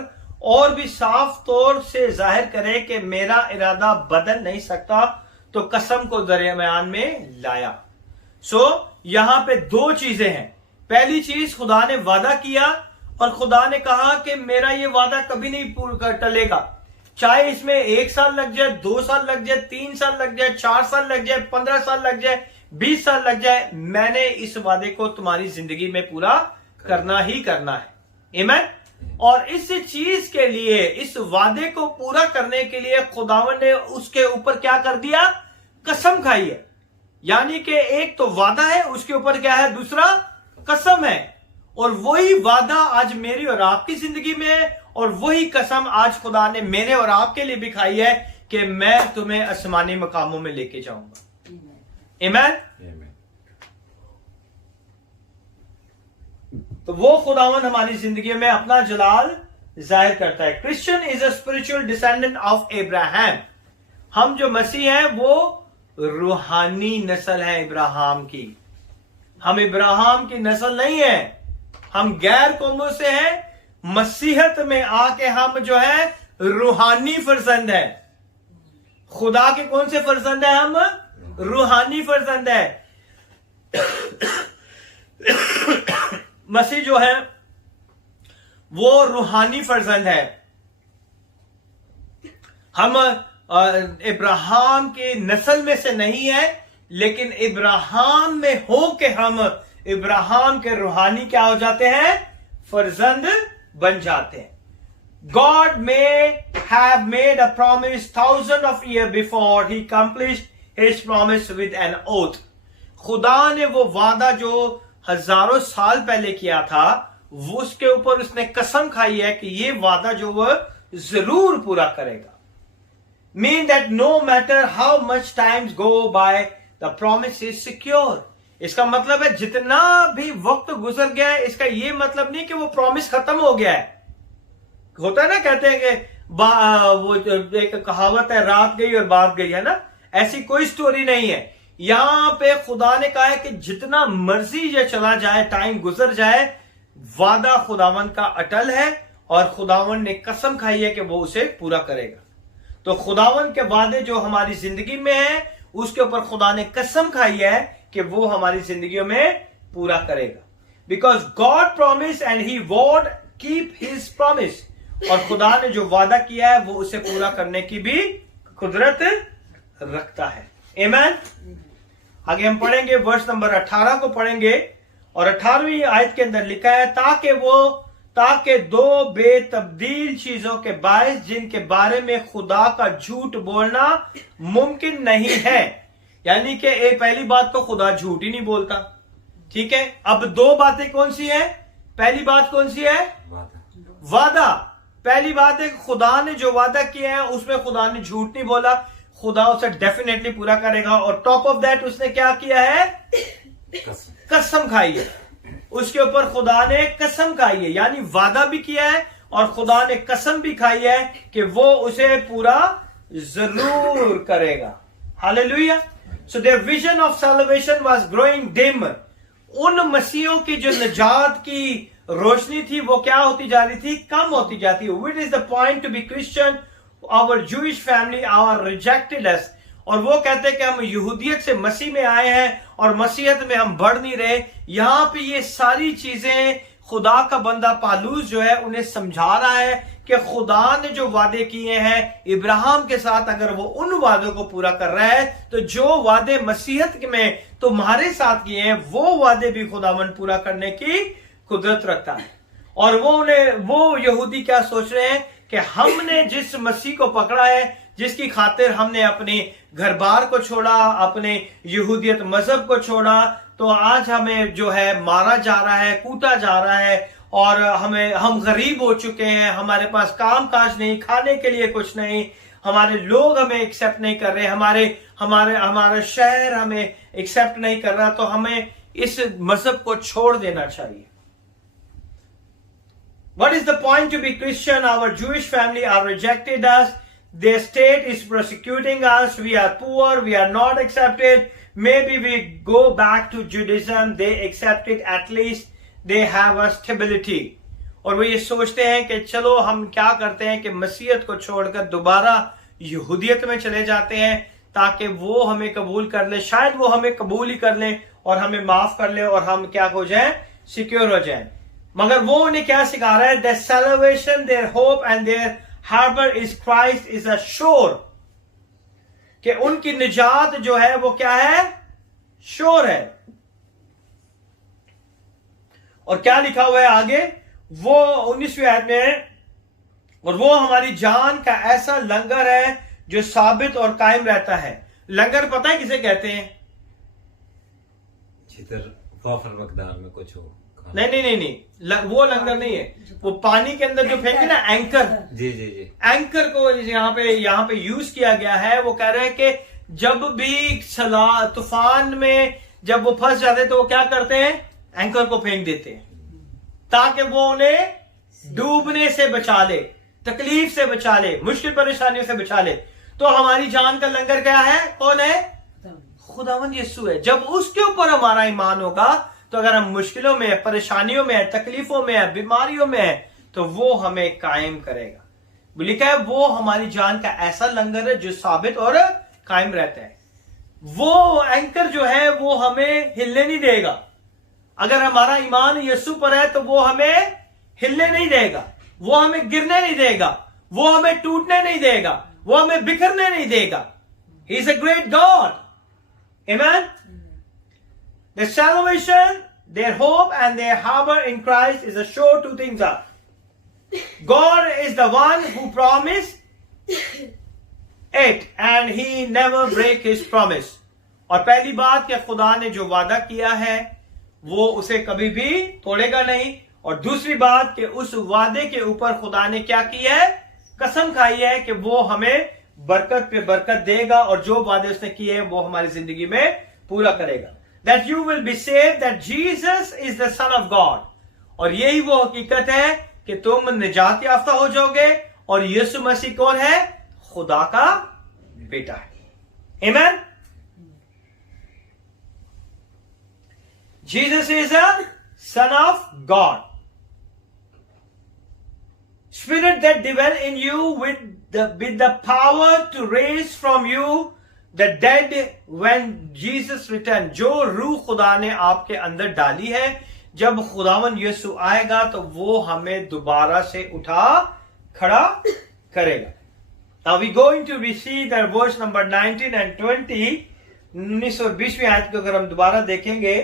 और भी साफ तौर से जाहिर करे कि मेरा इरादा बदल नहीं सकता, तो कसम को दरमियान में लाया। यहां पे दो चीजें हैं। पहली चीज, खुदा ने वादा किया और खुदा ने कहा कि मेरा ये वादा कभी नहीं पूरा टलेगा, चाहे इसमें 1 साल लग जाए, 2 साल लग जाए, 3 साल लग जाए, 4 साल लग जाए, 15 साल लग जाए, 20 साल लग जाए, मैंने इस वादे को तुम्हारी जिंदगी में पूरा करना ही करना है। आमीन। और इस चीज के लिए, इस वादे को पूरा करने के लिए खुदावन ने उसके ऊपर क्या कर दिया? कसम खाई है। यानी कि एक तो वादा है, उसके ऊपर क्या है? दूसरा कसम है। और वही वादा आज मेरी और आपकी जिंदगी में है, और वही कसम आज खुदा ने मेरे और आपके लिए भी खाई है कि मैं तुम्हें आसमानी मकामों में लेके जाऊंगा। आमीन। तो वो खुदावन हमारी जिंदगी में अपना जलाल जाहिर करता है। Christian is a spiritual descendant of Ibrahim. हम जो मसीह हैं वो रूहानी नस्ल है इब्राहिम की। हम इब्राहिम की नस्ल नहीं है, हम गैर कौमों से हैं। मसीहत में आके हम जो है रूहानी फर्जंद है। खुदा के कौन से फर्जंद है? हम रूहानी फर्जंद है। मसीह जो है वो रूहानी फर्जंद है। हम इब्राहिम के नस्ल में से नहीं है, लेकिन इब्राहिम में हो के हम इब्राहिम के रूहानी क्या हो जाते हैं? फर्जंद बन जाते हैं। God may have made a promise thousands of years before he accomplished his promise with an oath. खुदा ने वो वादा जो हजारों साल पहले किया था, वो उसके ऊपर उसने कसम खाई है कि ये वादा जो वह जरूर पूरा करेगा। Mean that no matter how much times go by, the promise is secure. इसका मतलब है जितना भी वक्त गुजर गया है, इसका ये मतलब नहीं कि वो प्रॉमिस खत्म हो गया है। होता है ना, कहते हैं कि वो एक कहावत है, रात गई और बात गई, है ना? ऐसी कोई स्टोरी नहीं है। यहां पे खुदा ने कहा है कि जितना मर्जी ये चला जाए, टाइम गुजर जाए, वादा खुदावन का अटल है और खुदावन ने कसम खाई है कि वो उसे पूरा करेगा। तो खुदावन के वादे जो हमारी जिंदगी में है, उसके ऊपर खुदा ने कसम खाई है कि वो हमारी जिंदगियों में पूरा करेगा। Because God promise and he वोड कीप हिज प्रॉमिस। और खुदा ने जो वादा किया है वो उसे पूरा करने की भी कुदरत रखता है। आमीन। आगे हम पढ़ेंगे, वर्ष नंबर 18 को पढ़ेंगे, और 18वीं आयत के अंदर लिखा है, ताकि दो बेतब्दील चीजों के बायस जिनके बारे में खुदा का झूठ बोलना मुमकिन नहीं है। यानी कि एक पहली बात तो खुदा झूठ ही नहीं बोलता, ठीक है। अब दो बातें कौन सी है? पहली बात कौन सी है? वादा। पहली बात है खुदा ने जो वादा किया है उसमें खुदा ने झूठ नहीं बोला, खुदा उसे डेफिनेटली पूरा करेगा। और टॉप ऑफ दैट उसने क्या किया है? कसम खाई है। उसके ऊपर खुदा ने कसम खाई है, यानी वादा भी किया है और खुदा ने कसम भी खाई है कि वो उसे पूरा जरूर करेगा। Hallelujah. So their vision of salvation was growing dim. उन मसीहों की जो निजात की रोशनी थी वो क्या होती जा रही थी? कम होती जाती। Which is the point to be Christian, our Jewish family our rejected us. और वो कहते हैं कि हम यहूदियत से मसीह में आए हैं और मसीहत में हम बढ़ नहीं रहे। यहां पे ये सारी चीजें खुदा का बंदा पालूस जो है उन्हें समझा रहा है कि खुदा ने जो वादे किए हैं इब्राहिम के साथ, अगर वो उन वादों को पूरा कर रहा है तो जो वादे मसीहत में तुम्हारे साथ किए हैं वो वादे भी खुदावन पूरा करने की कुदरत रखता है। और वो यहूदी क्या सोच रहे हैं कि हमने जिस मसीह को पकड़ा है, जिसकी खातिर हमने अपने घर बार को छोड़ा, अपने यहूदियत मजहब को छोड़ा, तो आज हमें जो है मारा जा रहा है, कूटा जा रहा है, और हम गरीब हो चुके हैं, हमारे पास काम काज नहीं, खाने के लिए कुछ नहीं, हमारे लोग हमें एक्सेप्ट नहीं कर रहे, हमारा शहर हमें एक्सेप्ट नहीं कर रहा, तो हमें इस मजहब को छोड़ देना चाहिए। What is the point to be Christian? Our Jewish family are rejected us. Their state is persecuting us. We are poor. We are not accepted. Maybe we go back to Judaism. They accept it. At least they have a stability. और वो ये सोचते हैं कि चलो हम क्या करते हैं कि मसीहत को छोड़कर दोबारा यहूदियत में चले जाते हैं ताकि वो हमें कबूल कर ले। शायद वो हमें कबूल ही कर ले और हमें माफ कर ले और हम क्या हो जाएं? सिक्योर हो जाएं। मगर वो उन्हें क्या सिखा रहा है? Their salvation, their hope and their harbor is Christ is a shore. कि उनकी निजात जो है वो क्या है? शोर है। और क्या लिखा हुआ है आगे? वो 19वीं आयत में है, और वो हमारी जान का ऐसा लंगर है जो साबित और कायम रहता है। लंगर पता है किसे कहते हैं? जिधर वाफर मकदार में कुछ हो। नहीं नहीं नहीं नहीं, वो लंगर नहीं है, वो पानी के अंदर जो फेंके ना, एंकर। जी जी जी। एंकर को यहाँ पे यूज किया गया है। वो कह रहे हैं कि जब भी तूफान में जब वो फंस जाते तो वो क्या करते हैं? एंकर को फेंक देते हैं ताकि वो उन्हें डूबने से बचा ले, तकलीफ से बचा ले, मुश्किल परेशानियों से बचा ले। तो हमारी जान का लंगर क्या है? कौन है? खुदावंद यीशु है। जब उसके ऊपर हमारा ईमान होगा तो अगर हम मुश्किलों में, परेशानियों में, तकलीफों में, बीमारियों में है तो वो हमें कायम करेगा। लिखा है वो हमारी जान का ऐसा लंगर है जो साबित और कायम रहता है। वो एंकर जो है वो हमें हिलने नहीं देगा। अगर हमारा ईमान यीशु पर है तो वो हमें हिलने नहीं देगा, वो हमें गिरने नहीं देगा, वो हमें टूटने नहीं देगा, वो हमें बिखरने नहीं देगा। He is a great God. Amen. Their salvation, their hope, and their harbor in Christ is assured. Two things are: God is the one who promised it, and He never break His promise. और पहली बात कि खुदा ने जो वादा किया है वो उसे कभी भी तोड़ेगा नहीं। और दूसरी बात कि उस वादे के ऊपर खुदा ने क्या किया है? कसम खाई है कि वो हमें बरकत पे बरकत देगा और जो वादे उसने किए हैं वो हमारी जिंदगी में पूरा करेगा। That you will be saved, that Jesus is the Son of God. और यही वो हकीकत है कि तुम निजात याफ्ता हो जाओगे। और यीशु मसीह कौन है? खुदा का बेटा है। Amen. Jesus is a Son of God. Spirit that dwell in you with the power to raise from you the dead when Jesus return. जो रूह खुदा ने आपके अंदर डाली है, जब खुदावन यीशु आएगा तो वो हमें दोबारा से उठा खड़ा करेगा। Now we going to receive the verse number 19 and 20. 19 और 20वीं आयत को अगर हम दोबारा देखेंगे,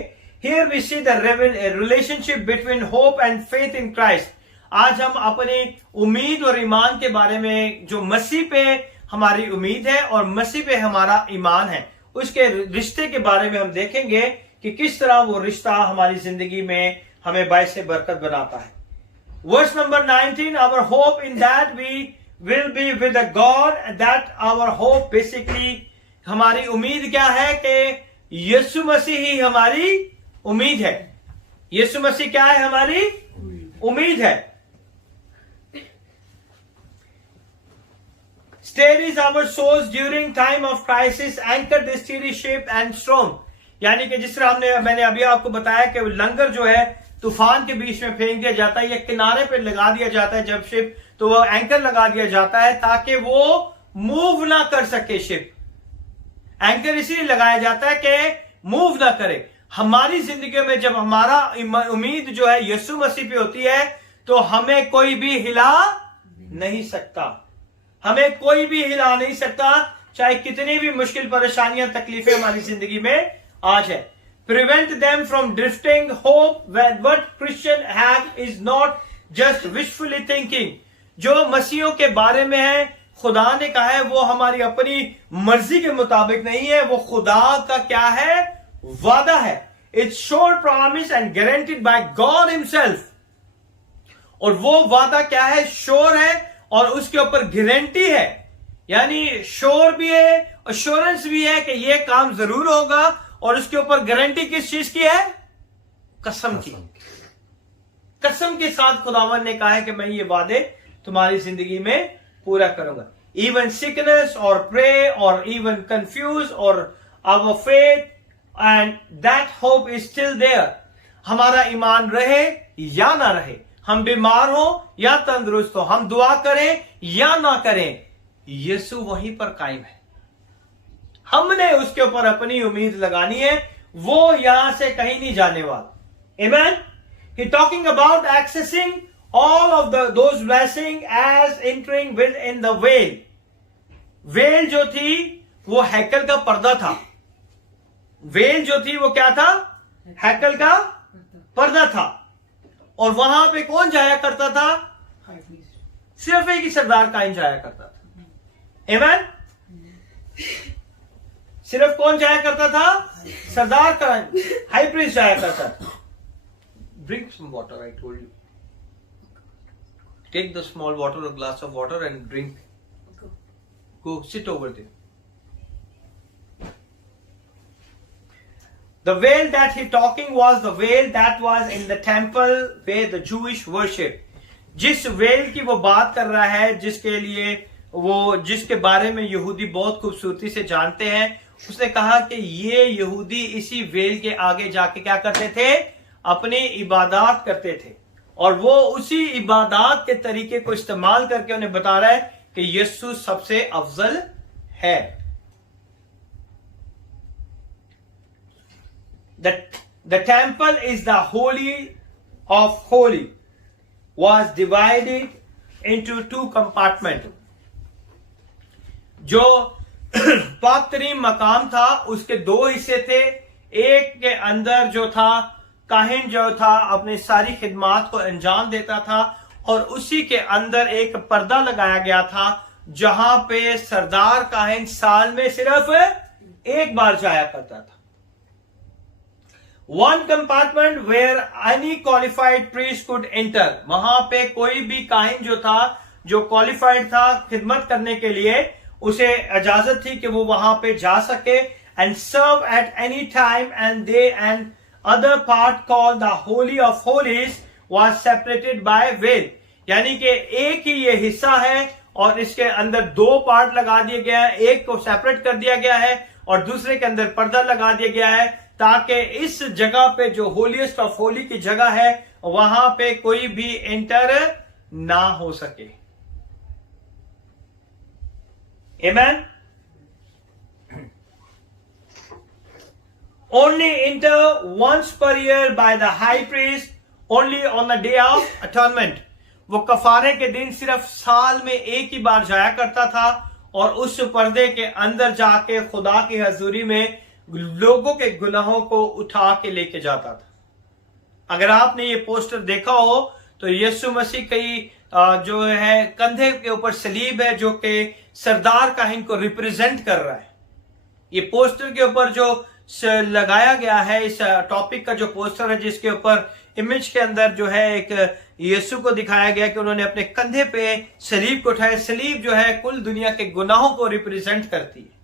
here we see the relationship between hope and faith in Christ. आज हम अपनी उम्मीद और ईमान के बारे में, जो मसीह पे हमारी उम्मीद है और मसीह पे हमारा ईमान है, उसके रिश्ते के बारे में हम देखेंगे कि किस तरह वो रिश्ता हमारी जिंदगी में हमें बायस बरकत बनाता है। Verse number 19, our hope in that we will be with the God, that our hope basically, हमारी उम्मीद क्या है कि यीशु मसीह ही हमारी उम्मीद है। यीशु मसीह क्या है? हमारी उम्मीद है। Steadies our souls during time of crisis, anchor the steady ship and storm. यानी कि जिस तरह मैंने अभी आपको बताया कि लंगर जो है तूफान के बीच में फेंक दिया जाता है या किनारे पे लगा दिया जाता है जब शिप, तो वो एंकर लगा दिया जाता है ताकि वो मूव ना कर सके शिप। एंकर इसीलिए लगाया जाता है कि मूव ना करे। हमारी जिंदगी में जब हमारा उम्मीद जो है यीशु मसीह पे होती है तो हमें कोई भी हिला नहीं सकता। हमें कोई भी हिला नहीं सकता, चाहे कितनी भी मुश्किल परेशानियां तकलीफें हमारी जिंदगी में आज है। Prevent them from drifting. Hope what Christian have is not just wishfully thinking. जो मसीहों के बारे में है, खुदा ने कहा है, वो हमारी अपनी मर्जी के मुताबिक नहीं है, वो खुदा का क्या है? वादा है। It's sure promise and guaranteed bye God himself. और वो वादा क्या है? श्योर है और उसके ऊपर गारंटी है। यानी श्योर भी है, अश्योरेंस भी है कि ये काम जरूर होगा, और उसके ऊपर गारंटी किस चीज की है? कसम की। कसम के साथ खुदावन ने कहा है कि मैं ये वादे तुम्हारी जिंदगी में पूरा करूंगा। इवन सिकनेस और प्रे और इवन कंफ्यूज और our faith and that hope is still there. हमारा ईमान रहे या ना रहे, हम बीमार हो या तंदुरुस्त हो, हम दुआ करें या ना करें, यीशु वहीं पर कायम है। हमने उसके ऊपर अपनी उम्मीद लगानी है, वो यहां से कहीं नहीं जाने वाला। Amen. He talking about accessing all of those blessings as entering within the veil. Well जो थी वो हैकल का पर्दा था। वेल जो थी वो क्या था? हैकल का पर्दा था। और वहां पे कौन जाया करता था? High priest. सिर्फ एक ही सरदार कायन जाया करता था। आमीन। सिर्फ कौन जाया करता था? सरदार कायन, हाई प्रीस्ट जाया करता था। Drink some water, I told you. Take the small water, a glass of water and drink. Go sit over there. The veil that he talking was the veil that was in the temple where the Jewish worship. जिस वेल की वो बात कर रहा है, जिसके बारे में यहूदी बहुत खूबसूरती से जानते हैं, उसने कहा कि ये यहूदी इसी वेल के आगे जाके क्या करते थे? अपनी इबादत करते थे। और वो उसी इबादत के तरीके को इस्तेमाल करके उन्हें बता रहा है कि यीशु सबसे अफजल है। The temple is the holy of holy was divided into 2 compartments. जो पाक-तरीन मकाम था उसके 2 हिस्से थे। एक के अंदर जो था काहिन जो था अपनी सारी खिदमात को अंजाम देता था, और उसी के अंदर एक पर्दा लगाया गया था जहां पे सरदार काहिन साल में सिर्फ एक बार जाया करता था। One compartment where any qualified priest could enter. वहां पे कोई भी काहिन जो था, जो क्वालिफाइड था खिदमत करने के लिए, उसे इजाजत थी कि वो वहां पे जा सके and serve at any time, and other part called the Holy of Holies was separated by veil. यानी कि एक ही ये हिस्सा है और इसके अंदर 2 पार्ट लगा दिए गए हैं। एक को सेपरेट कर दिया गया है और दूसरे के अंदर पर्दा लगा दिया गया है, ताकि इस जगह पे जो होलीएस्ट ऑफ होली की जगह है वहां पे कोई भी एंटर ना हो सके। आमीन। Only enter once per year by the high priest, only on the day of atonement. वो कफारे के दिन सिर्फ साल में एक ही बार जाया करता था और उस पर्दे के अंदर जाके खुदा की हजूरी में लोगों के गुनाहों को उठा के लेके जाता था। अगर आपने ये पोस्टर देखा हो तो यीशु मसीह कई जो है कंधे के ऊपर सलीब है जो कि सरदार काहिन को रिप्रेजेंट कर रहा है। ये पोस्टर के ऊपर जो लगाया गया है, इस टॉपिक का जो पोस्टर है जिसके ऊपर इमेज के अंदर जो है एक यीशु को दिखाया गया कि उन्होंने अपने कंधे पे सलीब को उठाया। सलीब जो है कुल दुनिया के गुनाहों को रिप्रेजेंट करती है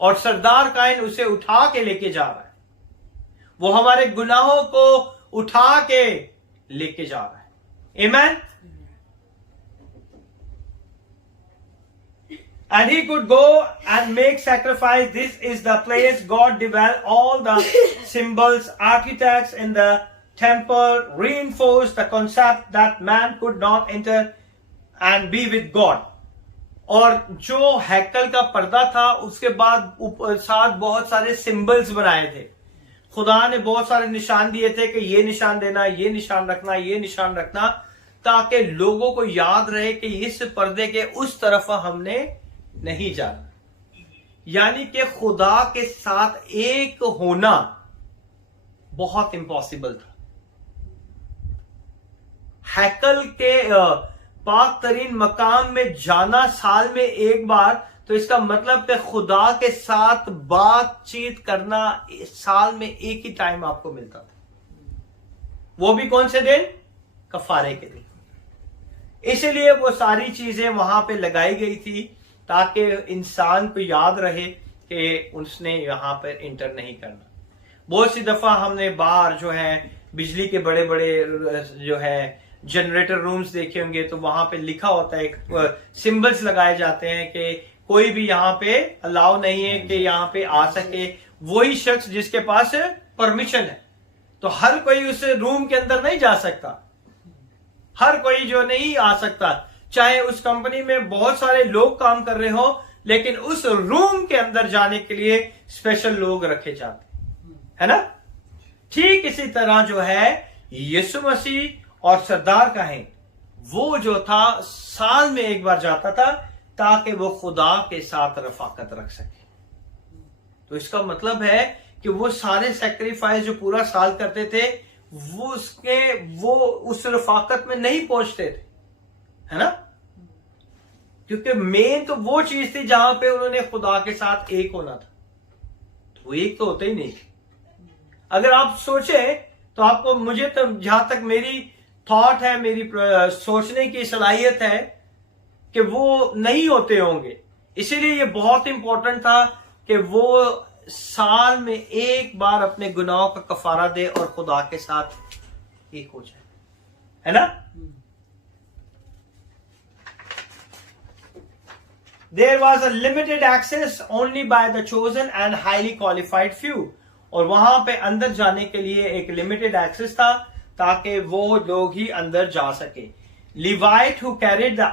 और सरदार काहिन उसे उठा के लेके जा रहा है। वो हमारे गुनाहों को उठा के लेके जा रहा है। आमीन। And he could go and make sacrifice. This is the place God developed all the symbols. Architects in the temple reinforced the concept that man could not enter and be with God. और जो हैकल का पर्दा था उसके बाद साथ बहुत सारे सिंबल्स बनाए थे। खुदा ने बहुत सारे निशान दिए थे कि ये निशान देना, ये निशान रखना, ये निशान रखना, ताकि लोगों को याद रहे कि इस पर्दे के उस तरफ हमने नहीं जाना। यानी कि खुदा के साथ एक होना बहुत इम्पॉसिबल था। हैकल के पाक तरीन मकाम में जाना साल में एक बार, तो इसका मतलब कि खुदा के साथ बातचीत करना साल में एक ही टाइम आपको मिलता था। वो भी कौन से दिन? कफारे के दिन। इसलिए वो सारी चीजें वहां पे लगाई गई थी ताकि इंसान को याद रहे कि उसने यहां पर इंटर नहीं करना। बहुत सी दफा हमने बाहर जो है बिजली के बड़े बड़े जो है जनरेटर रूम्स देखे होंगे, तो वहां पे लिखा होता है, एक सिंबल्स लगाए जाते हैं कि कोई भी यहाँ पे अलाउ नहीं है कि यहाँ पे आ सके, वही शख्स जिसके पास परमिशन है। तो हर कोई उस रूम के अंदर नहीं जा सकता, हर कोई जो नहीं आ सकता, चाहे उस कंपनी में बहुत सारे लोग काम कर रहे हो, लेकिन उस रूम के अंदर जाने के लिए स्पेशल लोग रखे जाते है ना। ठीक इसी तरह जो है यीशु मसीह और सरदार काहिन वो जो था साल में एक बार जाता था ताकि वो खुदा के साथ रफाकत रख सके। तो इसका मतलब है कि वो सारे सैक्रिफाइस जो पूरा साल करते थे वो उस रफाकत में नहीं पहुंचते थे, है ना? क्योंकि मेन तो वो चीज थी जहां पे उन्होंने खुदा के साथ एक होना था, तो वो एक तो होता ही नहीं। अगर आप सोचे तो आपको, मुझे तो जहां तक मेरी थॉट है, मेरी सोचने की सलाहियत है कि वो नहीं होते होंगे। इसीलिए ये बहुत इंपॉर्टेंट था कि वो साल में एक बार अपने गुनाहों का कफारा दे और खुदा के साथ एक हो जाए, है ना? There was a limited access only by the chosen and highly qualified few. और वहां पे अंदर जाने के लिए एक लिमिटेड एक्सेस था ताकि वो लोग ही अंदर जा सके। Levite who carried the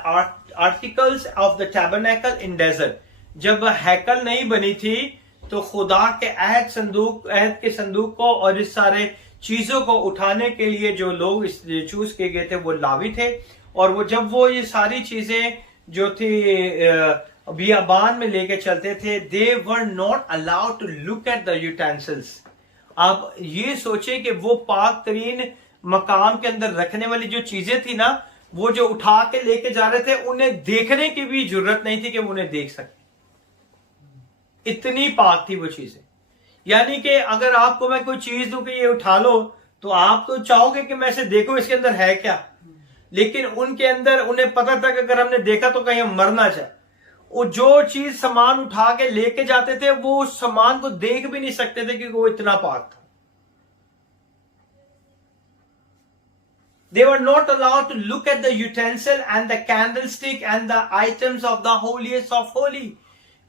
articles of the tabernacle in desert. जब हैकल नहीं बनी थी तो खुदा के अहद के संदूक को और इस सारे चीजों को उठाने के लिए जो लोग चूज किए गए थे वो लावी थे। और वो जब वो ये सारी चीजें जो थी बियाबान में लेके चलते थे, they were not allowed to look at the utensils. आप ये सोचे कि वो पाक तरीन मकाम के अंदर रखने वाली जो चीजें थी ना, वो जो उठा के लेके जा रहे थे, उन्हें देखने की भी जरूरत नहीं थी कि वो उन्हें देख सके, इतनी पाक थी वो चीजें। यानी कि अगर आपको मैं कोई चीज दूं कि ये उठा लो, तो आप तो चाहोगे कि मैं इसे देखो इसके अंदर है क्या, लेकिन उनके अंदर उन्हें पता था कि अगर हमने देखा तो कहीं हम मर ना जाए। वो जो चीज सामान उठा के लेके जाते थे वो उस सामान को देख भी नहीं सकते थे क्योंकि वो इतना पाक था। They were not allowed to look at the utensil and the candlestick and the items of the holiest of holy.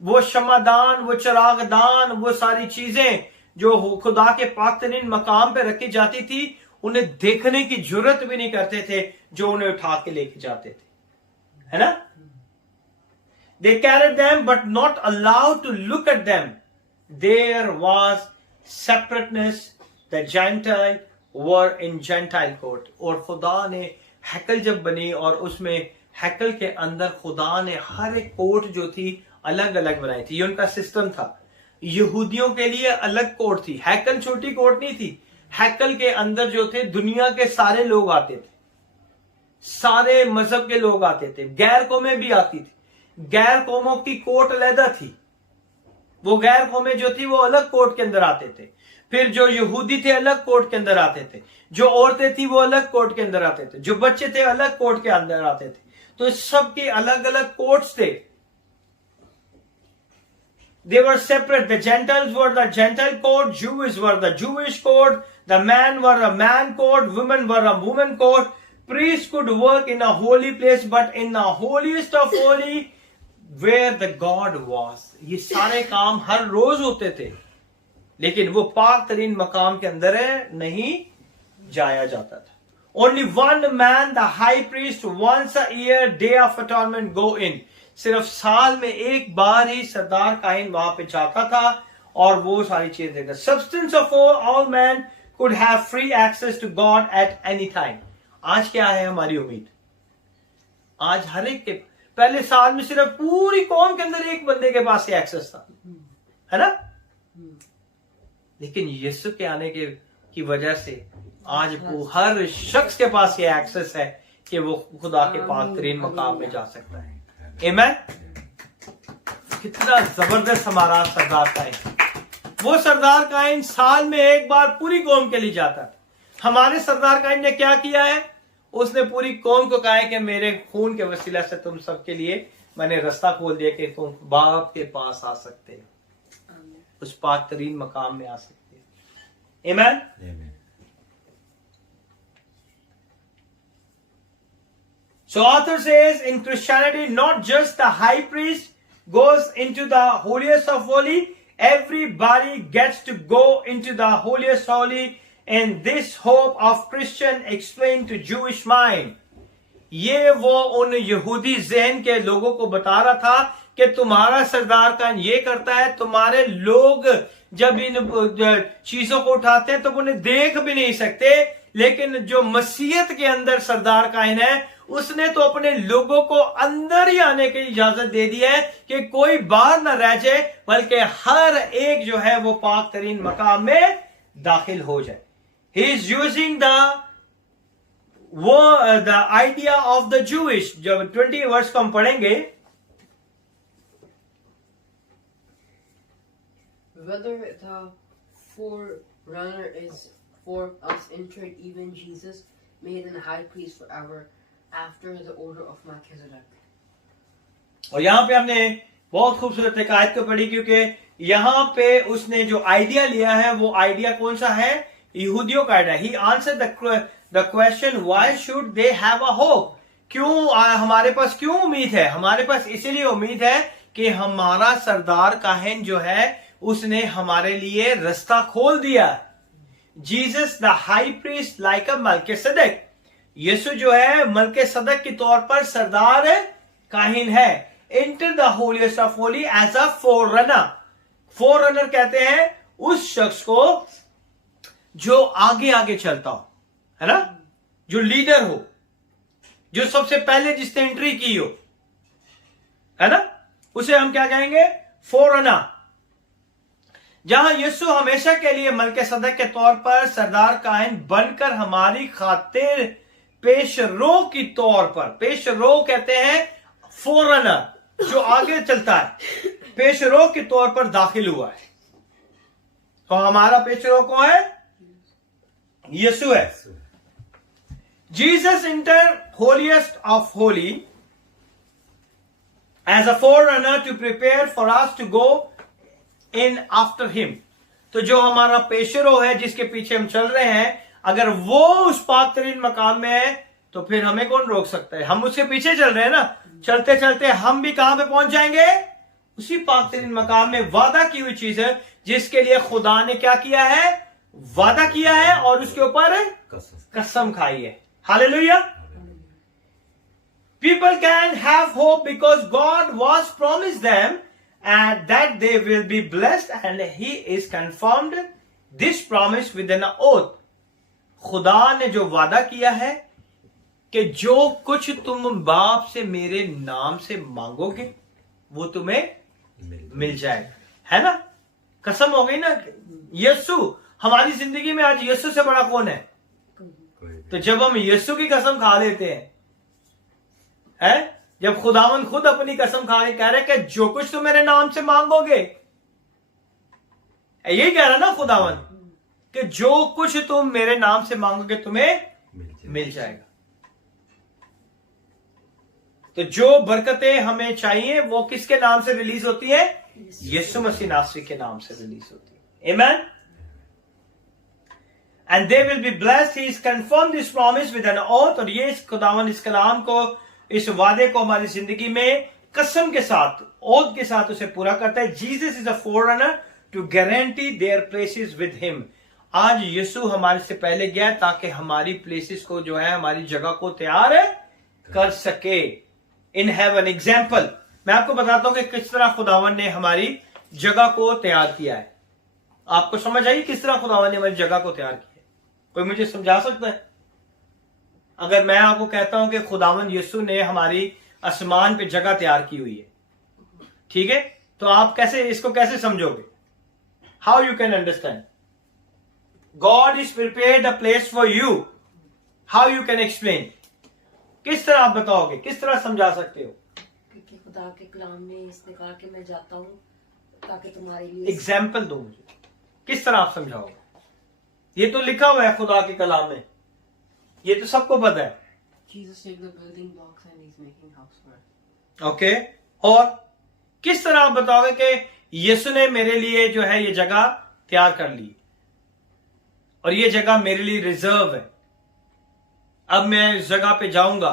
वो शमादान, वो चिरागदान, वो सारी चीजें जो खुदा के पाक तरीन मकाम पे रखी जाती थी, उन्हें देखने की जरूरत भी नहीं करते थे जो उन्हें उठा के लेके जाते थे, है ना? They carried them but not allowed to look at them. There was separateness. The Gentile were in Gentile court. और खुदा ने हैकल जब बनी और उसमें हैकल के अंदर खुदा ने हर एक कोर्ट जो थी अलग अलग बनाई थी। ये उनका सिस्टम था। यहूदियों के लिए अलग कोर्ट थी। हैकल छोटी कोर्ट नहीं थी। हैकल के अंदर जो थे दुनिया के सारे लोग आते थे, सारे मजहब के लोग आते थे, गैर कौमें भी आती थी। गैर कौमों की कोर्ट अलहदा थी। वो गैर कौमें जो थी वो अलग कोर्ट के अंदर आते थे। फिर जो यहूदी थे अलग कोर्ट के अंदर आते थे, जो औरतें थी वो अलग कोर्ट के अंदर आते थे, जो बच्चे थे अलग कोर्ट के अंदर आते थे। तो इस सब के अलग अलग कोर्ट्स थे। They were separate. The Gentiles were the Gentile court, Jews were the Jewish court, the man were a man court, women were a woman court. Priests could work in a holy place, but in the holiest of holy, where the God was. ये सारे काम हर रोज होते थे, लेकिन वो पाक तरीन मकाम के अंदर नहीं जाया जाता था। Only one man, the high priest, once a year, day of atonement, go in. सिर्फ साल में एक बार ही सरदार काहिन वहां पे जाता था और वो सारी चीजें देखता। Substance of all men could have free access to God at any time. आज क्या है हमारी उम्मीद? आज हर एक के, पहले साल में सिर्फ पूरी कौम के अंदर एक बंदे के पास ये एक्सेस था, है ना? लेकिन यीशु के आने की वजह से आज वो हर शख्स के पास ये एक्सेस है कि वो खुदा के पाक तरीन मकाम में जा सकता है। आमीन। कितना जबरदस्त हमारा सरदार कायन। वो सरदार कायन साल में एक बार पूरी कौम के लिए जाता था। हमारे सरदार कायन ने क्या किया है? उसने पूरी कौम को कहा है कि मेरे खून के वसीला से तुम सबके लिए मैंने रास्ता खोल दिया कि तुम बाप के पास आ सकते हो, उस पाक तरीन मकाम में आ सकते हो। आमीन। So author says in Christianity, not just the high priest goes into the holiest of holy, everybody gets to go into the holiest holy, and this hope of Christian explained to Jewish mind. ये वो उन यहूदी ज़हन के लोगों को बता रहा था कि तुम्हारा सरदार कायन ये करता है, तुम्हारे लोग जब इन चीजों को उठाते हैं तो उन्हें देख भी नहीं सकते, लेकिन जो मसीहत के अंदर सरदार कायन है उसने तो अपने लोगों को अंदर ही आने की इजाजत दे दी है कि कोई बाहर ना रह जाए, बल्कि हर एक जो है वो पाक तरीन मकाम में दाखिल हो जाए। He is using the idea of the Jewish. जब 20 वर्ष को हम पढ़ेंगे, Whether the forerunner is for us entered, even Jesus, made an high priest forever, after the order of Melchizedek. और यहाँ पे हमने बहुत खूबसूरत एक आयत को पढ़ी, क्योंकि यहाँ पे उसने जो आइडिया लिया है वो आइडिया कौन सा है? यहूदियों का idea. He answer the question why should they have a hope. क्यों हमारे पास क्यों उम्मीद है? हमारे पास इसीलिए उम्मीद है कि हमारा सरदार काहिन जो है उसने हमारे लिए रास्ता खोल दिया. Jesus the high priest like a Melchizedek. यीशु जो है मल्कीसेदेक के तौर पर सरदार काहिन है. Enter the holiest of holy as a forerunner. Forerunner कहते हैं उस शख्स को जो आगे आगे चलता हो, है ना, जो लीडर हो, जो सबसे पहले जिसने एंट्री की हो, है ना, उसे हम क्या कहेंगे? Forerunner. जहां यीशु हमेशा के लिए मल्कीसेदेक के तौर पर सरदार काहिन बनकर हमारी खातिर पेशरो की तौर पर, पेशरो कहते हैं फोरनर, जो आगे चलता है, पेशरो के तौर पर दाखिल हुआ है. तो हमारा पेशरो कौन है? यीशु है. Jesus enter holiest of holy as a forerunner to prepare for us to go in after him. तो जो हमारा पेशरो है जिसके पीछे हम चल रहे हैं, अगर वो उस पाक तरीन मकाम में है तो फिर हमें कौन रोक सकता है? हम उसके पीछे चल रहे हैं ना. चलते चलते हम भी कहां पे पहुंच जाएंगे? उसी पाक तरीन मकाम में. वादा की हुई चीज है जिसके लिए खुदा ने क्या किया है? वादा किया है और उसके ऊपर कसम खाई है. Hallelujah. People can have hope because God was promised them and that they will be blessed, and He is confirmed this promise with an oath. खुदा ने जो वादा किया है कि जो कुछ तुम बाप से मेरे नाम से मांगोगे वो तुम्हें मिल जाएगा, है ना. कसम हो गई ना. यीशु हमारी जिंदगी में आज यीशु से बड़ा कौन है? तो जब हम यीशु की कसम खा लेते हैं, जब खुदावन खुद अपनी कसम खा के कह रहे कि जो कुछ तुम मेरे नाम से मांगोगे, यही कह रहा ना खुदावन कि जो कुछ तुम मेरे नाम से मांगोगे तुम्हें मिल जाएगा. तो जो बरकतें हमें चाहिए वो किसके नाम से रिलीज होती है? यीशु मसीह नासरी के नाम से रिलीज होती है. आमेन. And they will be blessed. He has confirmed this promise with an oath. और ये खुदावन इस कलाम को, इस वादे को हमारी जिंदगी में कसम के साथ, ओथ के साथ उसे पूरा करता है. Jesus is a forerunner to guarantee their places with him. आज यीशु हमारे से पहले गया ताकि हमारी प्लेसेस को जो है, हमारी जगह को तैयार कर सके. इन हेवन एग्जाम्पल मैं आपको बताता हूं कि किस तरह खुदावन ने हमारी जगह को तैयार किया है. आपको समझ आई किस तरह खुदावन ने हमारी जगह को तैयार किया है? कोई मुझे समझा सकता है? अगर मैं आपको कहता हूं कि खुदावन यीशु ने हमारी आसमान पे जगह तैयार की हुई है, ठीक है, तो आप कैसे इसको कैसे समझोगे? How you can understand? God is prepared a place for you. How you can explain? किस तरह आप बताओगे? किस तरह समझा सकते हो? क्योंकि खुदा के कलाम में इसने कहा कि मैं जाता हूँ ताकि तुम्हारे लिए. एग्जाम्पल दो मुझे, किस तरह आप समझाओगे? ये तो लिखा हुआ है खुदा के कलाम में, ये तो सबको पता है. Jesus took the building blocks and he's making house for us. Okay. और किस तरह आप बताओगे कि यीशु ने मेरे लिए जो है ये जगह तैयार कर ली और ये जगह मेरे लिए रिजर्व है, अब मैं इस जगह पे जाऊंगा,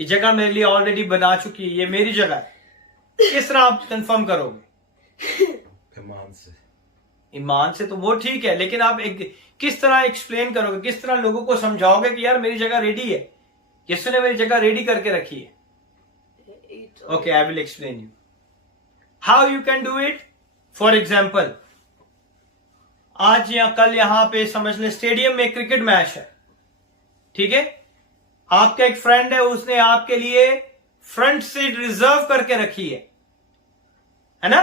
ये जगह मेरे लिए ऑलरेडी बना चुकी है, ये मेरी जगह है. किस तरह आप कंफर्म करोगे? ईमान से तो वो ठीक है, लेकिन आप किस तरह एक्सप्लेन करोगे? किस तरह लोगों को समझाओगे कि यार मेरी जगह रेडी है, यीशु ने मेरी जगह रेडी करके रखी है? Okay, I will explain you how you can do it. For example, आज या कल यहां पे समझ ले स्टेडियम में क्रिकेट मैच है, ठीक है, आपका एक फ्रेंड है, उसने आपके लिए फ्रंट सीट रिजर्व करके रखी है ना.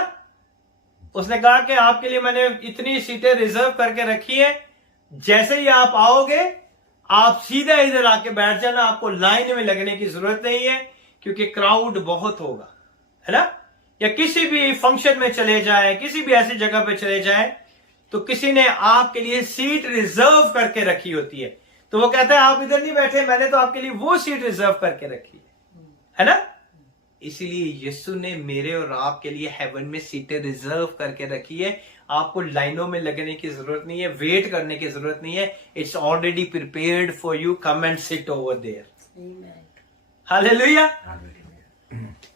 उसने कहा कि आपके लिए मैंने इतनी सीटें रिजर्व करके रखी है, जैसे ही आप आओगे, आप सीधा इधर आके बैठ जाना, आपको लाइन में लगने की जरूरत नहीं है, क्योंकि क्राउड बहुत होगा, है ना। या किसी भी फंक्शन में चले जाए, किसी भी ऐसी जगह पे चले जाए, तो किसी ने आपके लिए सीट रिजर्व करके रखी होती है, तो वो कहता है आप इधर नहीं बैठे, मैंने तो आपके लिए वो सीट रिजर्व करके रखी है ना। इसीलिए यीशु ने मेरे और आपके लिए हेवन में सीटें रिजर्व करके रखी है। आपको लाइनों में लगने की जरूरत नहीं है, वेट करने की जरूरत नहीं है। It's already prepared for you, come and sit over there. Hallelujah.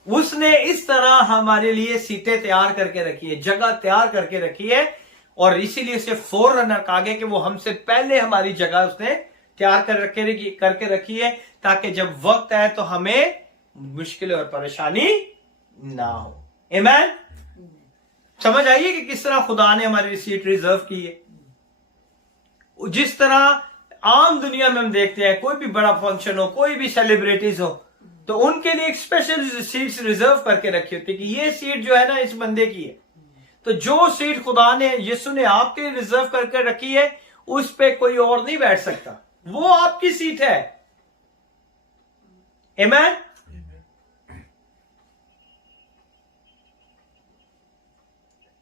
उसने इस तरह हमारे लिए सीटें तैयार करके रखी है, जगह तैयार करके रखी है, और इसीलिए उसे फोररनर कहा गया कि वो हमसे पहले हमारी जगह उसने तैयार करके रखी है, ताकि जब वक्त आए तो हमें मुश्किल और परेशानी ना हो। आमीन। समझ आइए कि किस तरह खुदा ने हमारी सीट रिजर्व की है। जिस तरह आम दुनिया में हम देखते हैं, कोई भी बड़ा फंक्शन हो, कोई भी सेलिब्रिटीज हो, तो उनके लिए एक स्पेशल सीट्स रिजर्व करके रखी होती है कि ये सीट जो है ना इस बंदे की है। तो जो सीट खुदा ने, यीशु ने आपके लिए रिजर्व करके रखी है, उस पे कोई और नहीं बैठ सकता, वो आपकी सीट है। आमीन।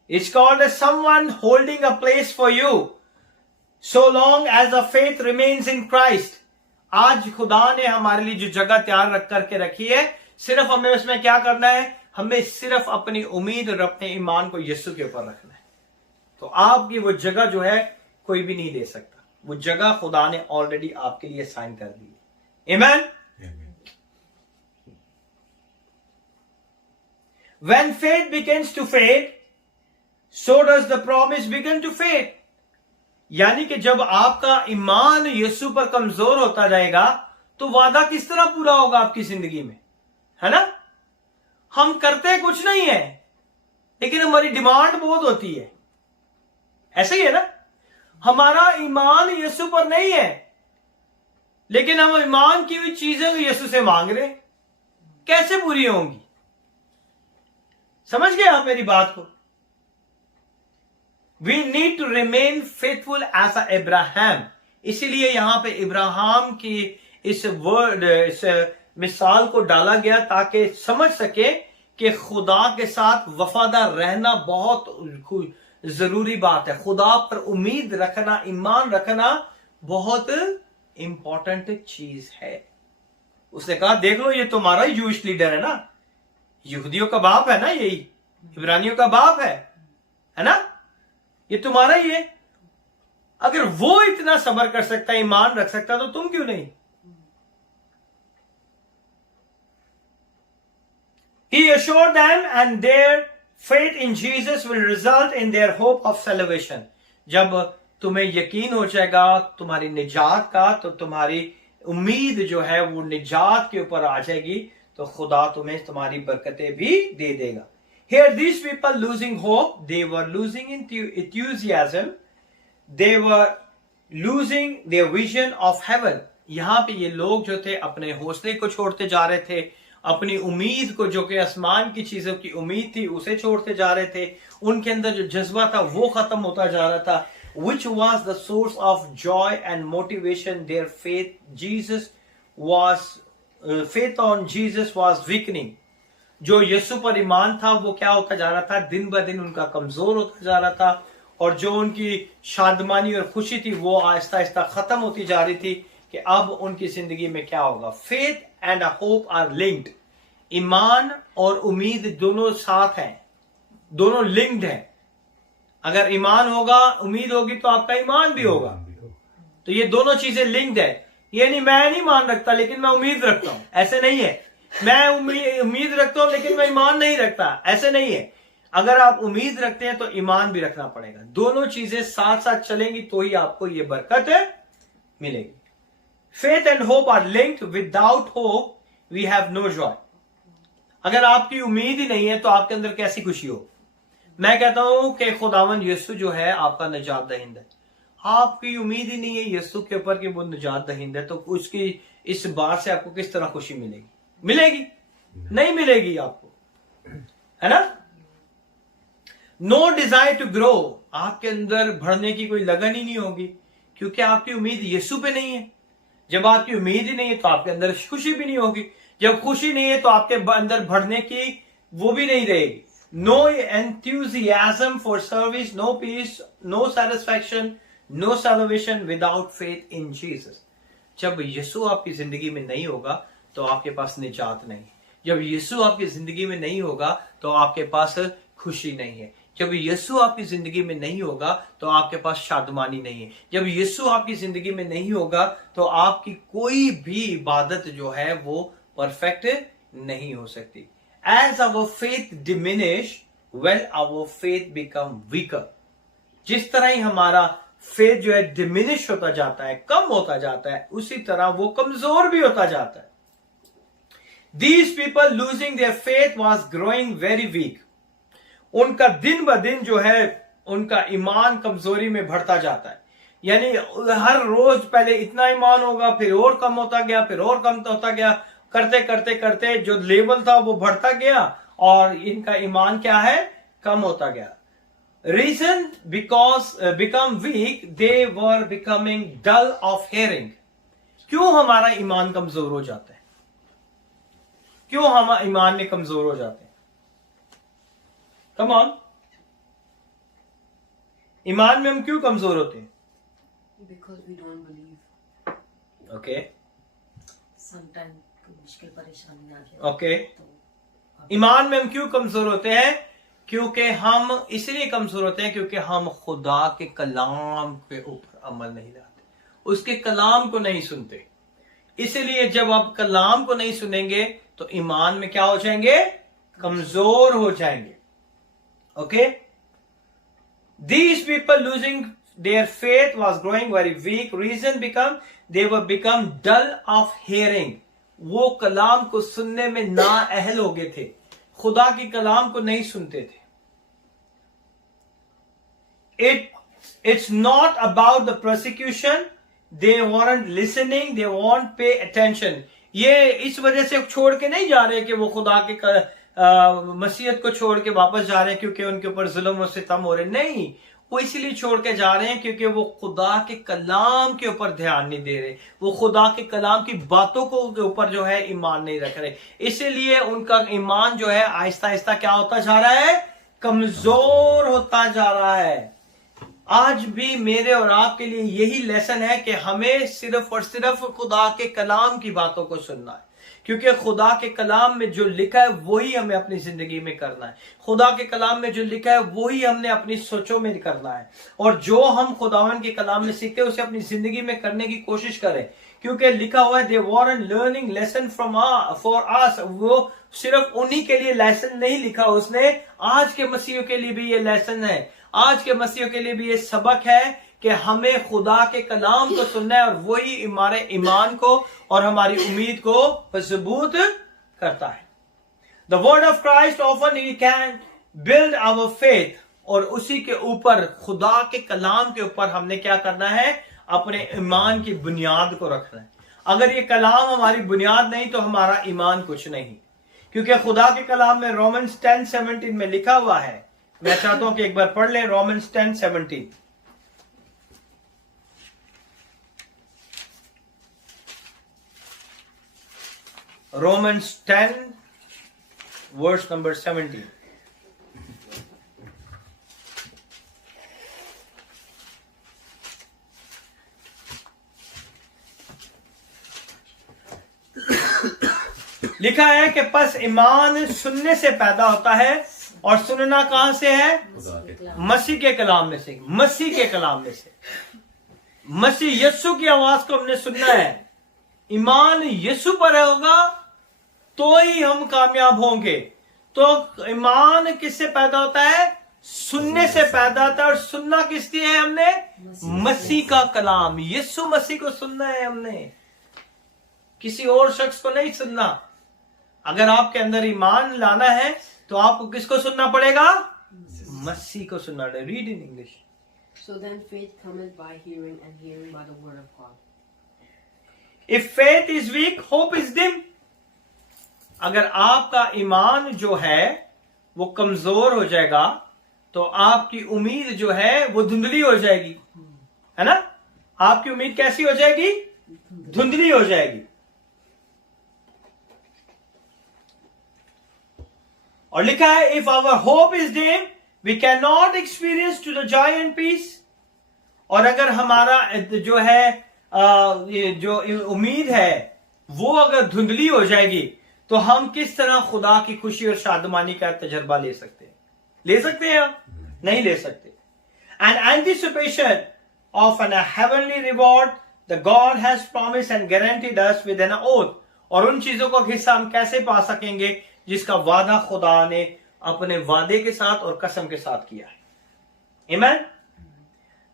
It's called as someone holding a place for you, so long as the faith remains in Christ. आज खुदा ने हमारे लिए जो जगह तैयार रख करके रखी है, सिर्फ हमें उसमें क्या करना है, हमें सिर्फ अपनी उम्मीद और अपने ईमान को यीशु के ऊपर रखना है। तो आपकी वो जगह जो है कोई भी नहीं दे सकता, वो जगह खुदा ने ऑलरेडी आपके लिए साइन कर दी है। आमीन। When faith begins to fade, so does the promise begin to fade. यानी कि जब आपका ईमान यीशु पर कमजोर होता जाएगा, तो वादा किस तरह पूरा होगा आपकी जिंदगी में, है ना। हम करते कुछ नहीं है, लेकिन हमारी डिमांड बहुत होती है, ऐसे ही है ना। हमारा ईमान यीशु पर नहीं है, लेकिन हम ईमान की हुई चीजें यीशु से मांग रहे, कैसे पूरी होंगी। समझ गए आप मेरी बात को। We need to remain faithful as a Abraham. इसीलिए यहां पे इब्राहिम की इस मिसाल को डाला गया, ताकि समझ सके कि खुदा के साथ वफादार रहना बहुत जरूरी बात है। खुदा पर उम्मीद रखना, ईमान रखना बहुत इंपॉर्टेंट चीज है। उसने कहा देख लो, ये तुम्हारा ही जूश लीडर है ना, यहूदियों का बाप है ना, यही इब्रानियों का बाप है ना, ये तुम्हारा ही है। अगर वो इतना सब्र कर सकता है, ईमान रख सकता, तो तुम क्यों नहीं। He assured them and their faith in Jesus will result in their hope of salvation. जब तुम्हें यकीन हो जाएगा तुम्हारी निजात का, तो तुम्हारी उम्मीद जो है वो निजात के ऊपर आ जाएगी, तो खुदा तुम्हें तुम्हारी बरकतें भी दे देगा। Here these people losing hope, they were losing enthusiasm, they were losing their vision of heaven. यहां पे ये लोग जो थे अपने हौसले को छोड़ते जा रहे थे, अपनी उम्मीद को, जो कि आसमान की चीजों की उम्मीद थी, उसे छोड़ते जा रहे थे। उनके अंदर जो जज्बा था वो खत्म होता जा रहा था। Which was the source of joy and motivation? Their faith on Jesus was weakening. जो यीशु पर ईमान था वो क्या होता जा रहा था, दिन ब दिन उनका कमजोर होता जा रहा था, और जो उनकी शादमानी और खुशी थी वो आहिस्ता आहिस्ता खत्म होती जा रही थी कि अब उनकी जिंदगी में क्या होगा। Faith and hope are linked. ईमान और उम्मीद दोनों साथ हैं, दोनों लिंक्ड हैं। अगर ईमान होगा, उम्मीद होगी, तो आपका ईमान भी होगा। तो ये दोनों चीजें लिंक्ड है। ये नहीं मैं नहीं ईमान रखता लेकिन मैं उम्मीद रखता हूं, ऐसे नहीं है। मैं उम्मीद रखता हूं लेकिन मैं ईमान नहीं रखता, ऐसे नहीं है। अगर आप उम्मीद रखते हैं तो ईमान भी रखना पड़ेगा। दोनों चीजें साथ साथ चलेंगी तो ही आपको ये बरकत मिलेगी। Faith and hope are linked. Without hope we have no joy. अगर आपकी उम्मीद ही नहीं है तो आपके अंदर कैसी खुशी हो। मैं कहता हूं कि खुदावन यीशु जो है आपका निजात दहिंदा है। आपकी उम्मीद ही नहीं है यीशु के ऊपर कि वो निजात दहिंदा है, तो उसकी इस बात से आपको किस तरह खुशी मिलेगी? मिलेगी नहीं मिलेगी आपको, है ना। No desire to grow. आपके अंदर बढ़ने की कोई लगन ही नहीं होगी, क्योंकि आपकी उम्मीद यीशु पे नहीं है। जब आपकी उम्मीद ही नहीं है तो आपके अंदर खुशी भी नहीं होगी। जब खुशी नहीं है तो आपके अंदर बढ़ने की वो भी नहीं रहेगी। No enthusiasm for service, no peace, no satisfaction, no salvation without faith in Jesus. जब यीशु आपकी जिंदगी में नहीं होगा तो आपके पास निजात नहीं है। जब यीशु आपकी जिंदगी में नहीं होगा तो आपके पास खुशी नहीं है। जब यीशु आपकी जिंदगी में नहीं होगा तो आपके पास शादमानी नहीं है। जब यीशु आपकी जिंदगी में नहीं होगा तो आपकी कोई भी इबादत जो है वो परफेक्ट नहीं हो सकती। As our faith diminish, well our faith become weaker. जिस तरह ही हमारा फेथ जो है डिमिनिश होता जाता है, कम होता जाता है, उसी तरह वो कमजोर भी होता जाता है। These people losing their faith was growing very weak. उनका दिन ब दिन जो है उनका ईमान कमजोरी में बढ़ता जाता है। यानी हर रोज पहले इतना ईमान होगा, फिर और कम होता गया, फिर और कम होता गया, करते करते करते जो लेवल था वो बढ़ता गया और इनका ईमान क्या है, कम होता गया। Reason because become weak, they were becoming dull of hearing. क्यों हमारा ईमान कमजोर हो जाता है? क्यों हम ईमान में कमजोर हो जाते हैं? कम ऑन, ईमान में हम क्यों कमजोर होते हैं? Because we don't believe. Okay sometime मुश्किल परेशानी आ जाए ओके तो ईमान में हम क्यों कमजोर होते हैं? क्योंकि हम इसलिए कमजोर होते हैं क्योंकि हम खुदा के कलाम के ऊपर अमल नहीं लाते, उसके कलाम को नहीं सुनते। इसलिए जब आप कलाम को नहीं सुनेंगे तो ईमान में क्या हो जाएंगे? कमजोर हो जाएंगे। Okay, these people losing their faith was growing very weak. Reason become they were become dull of hearing. वो कलाम को सुनने में ना अहल हो गए थे, खुदा की कलाम को नहीं सुनते थे। It's not about the persecution. They weren't listening. They won't pay attention. ये इस वजह से छोड़ के नहीं जा रहे कि वो खुदा के मसीहत को छोड़ के वापस जा रहे हैं क्योंकि उनके ऊपर जुल्म और सितम हो रहे। नहीं, वो इसलिए छोड़ के जा रहे हैं क्योंकि वो खुदा के कलाम के ऊपर ध्यान नहीं दे रहे, वो खुदा के कलाम की बातों के ऊपर जो है ईमान नहीं रख रहे। इसलिए उनका ईमान जो है आहिस्ता आहिस्ता क्या होता जा रहा है? कमजोर होता जा रहा है। आज भी मेरे और आपके लिए यही लेसन है कि हमें सिर्फ और सिर्फ खुदा के कलाम की बातों को सुनना है, क्योंकि खुदा के कलाम में जो लिखा है वही हमें अपनी जिंदगी में करना है। खुदा के कलाम में जो लिखा है वही हमने अपनी सोचों में करना है, और जो हम खुदावन के कलाम में सीखते हैं उसे अपनी जिंदगी में करने की कोशिश करें, क्योंकि लिखा हुआ है दे weren't learning lesson from for us। वो सिर्फ उन्हीं के लिए लेसन नहीं लिखा उसने, आज के मसीहों के लिए भी ये लेसन है, आज के मसीहों के लिए भी ये सबक है कि हमें खुदा के कलाम को सुनना है, और वही हमारे ईमान को और हमारी उम्मीद को मजबूत करता है। The word of Christ often we can build our faith, और उसी के ऊपर खुदा के कलाम के ऊपर हमने क्या करना है? अपने ईमान की बुनियाद को रखना है। अगर ये कलाम हमारी बुनियाद नहीं तो हमारा ईमान कुछ नहीं, क्योंकि खुदा के कलाम में रोमन्स 10:17 में लिखा हुआ है। मैं चाहता हूं कि एक बार पढ़ लें रोमन्स 10:17। Romans 10 verse number 17। लिखा है कि बस ईमान सुनने से पैदा होता है, और सुनना कहां से है? मसीह के कलाम में से, मसीह के कलाम में से। मसीह यीशु की आवाज को हमने सुनना है। ईमान यीशु पर होगा तो ही हम कामयाब होंगे। तो ईमान किससे पैदा होता है? सुनने से पैदा होता है, और सुनना किस लिए है? हमने मसीह का कलाम, यीशु मसीह को सुनना है हमने, किसी और शख्स को नहीं सुनना। अगर आपके अंदर ईमान लाना है तो आपको किसको सुनना पड़ेगा? मसीह को सुनना पड़ेगा। Read in English. So then faith cometh by hearing, and hearing by the word of God. If faith is weak, hope is dim. अगर आपका ईमान जो है वो कमजोर हो जाएगा तो आपकी उम्मीद जो है वो धुंधली हो जाएगी, है ना? आपकी उम्मीद कैसी हो जाएगी? धुंधली हो जाएगी। और लिखा है if our hope is dim we can not experience to the joy and peace. और अगर हमारा जो है ये जो उम्मीद है वो अगर धुंधली हो जाएगी तो हम किस तरह खुदा की खुशी और शादमानी का तजर्बा ले सकते हैं? ले सकते हैं हम? नहीं ले सकते। And anticipation of an heavenly reward the God has promised and guaranteed us with an oath. और उन चीजों का हिस्सा हम कैसे पा सकेंगे जिसका वादा खुदा ने अपने वादे के साथ और कसम के साथ किया है। आमीन।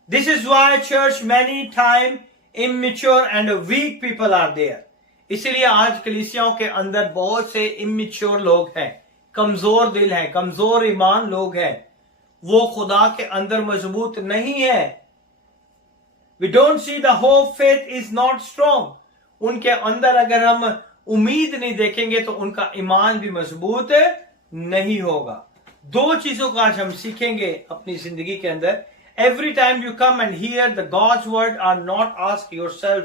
This is why church many time immature and weak people are there. इसलिए आज कलीसियाओं के अंदर बहुत से इमेच्योर लोग हैं, कमजोर दिल हैं, कमजोर ईमान लोग हैं, वो खुदा के अंदर मजबूत नहीं है। We don't see the hope, faith is not strong. उनके अंदर अगर हम उम्मीद नहीं देखेंगे तो उनका ईमान भी मजबूत नहीं होगा। दो चीजों का आज हम सीखेंगे अपनी जिंदगी के अंदर। Every time you come and hear the God's word, are not ask yourself,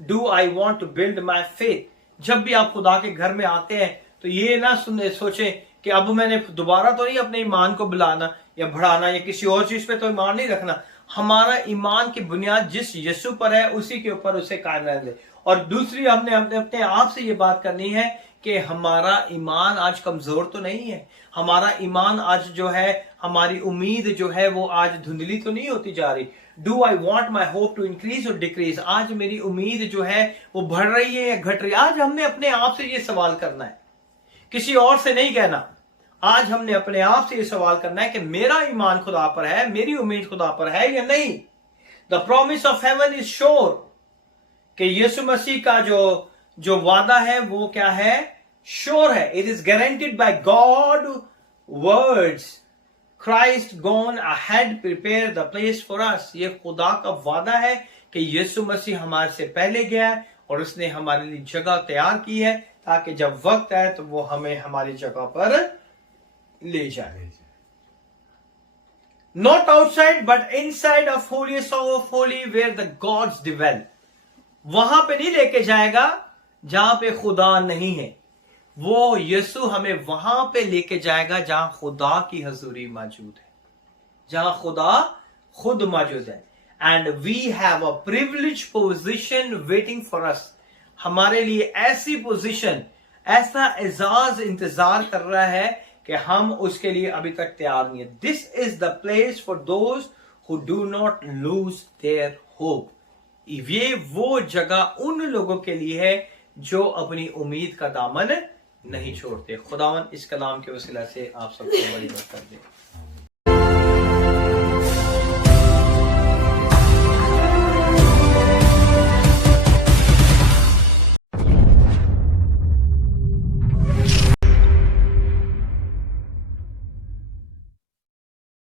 do I want to build my faith? जब भी आप खुदा के घर में आते हैं तो ये ना सोचें कि अब मैंने दोबारा तो नहीं अपने ईमान को बुलाना या बढ़ाना या किसी और चीज पे तो ईमान नहीं रखना। हमारा ईमान की बुनियाद जिस यीशु पर है उसी के ऊपर उसे कायम रहने दे। और दूसरी हमने अपने आप से ये बात करनी है कि हमारा ईमान आज कमजोर तो नहीं है, हमारा ईमान आज जो है, हमारी उम्मीद जो है वो आज धुंधली तो नहीं होती जा रही। Do I want my hope to increase और डिक्रीज? आज मेरी उम्मीद जो है वो बढ़ रही है या घट रही है? आज हमने अपने आप से ये सवाल करना है, किसी और से नहीं कहना। आज हमने अपने आप से ये सवाल करना है कि मेरा ईमान खुदा पर है, मेरी उम्मीद खुदा पर है या नहीं। The promise of heaven is sure कि यीशु मसीह का जो वादा है वो क्या है? श्योर है। It is guaranteed bye God words, Christ gone ahead prepare the place for us. ये खुदा का वादा है कि यीशु मसीह हमारे से पहले गया है और उसने हमारे लिए जगह तैयार की है ताकि जब वक्त आए तो वो हमें हमारी जगह पर ले जाए। Not outside but inside of holiest of holy where the gods dwell. वहां पे नहीं लेके जाएगा जहां पे खुदा नहीं है, वो यीशु हमें वहां पे लेके जाएगा जहां खुदा की हजूरी मौजूद है, जहां खुदा खुद मौजूद है। And we have a privilege position waiting for us. हमारे लिए ऐसी पोजीशन, ऐसा एजाज इंतजार कर रहा है कि हम उसके लिए अभी तक तैयार नहीं है। This is the place for those who do not lose their hope. ये वो जगह उन लोगों के लिए है जो अपनी उम्मीद का दामन नहीं छोड़ते। खुदावन इस कलाम के वसीला से आप सबको बड़ी बरकत दे।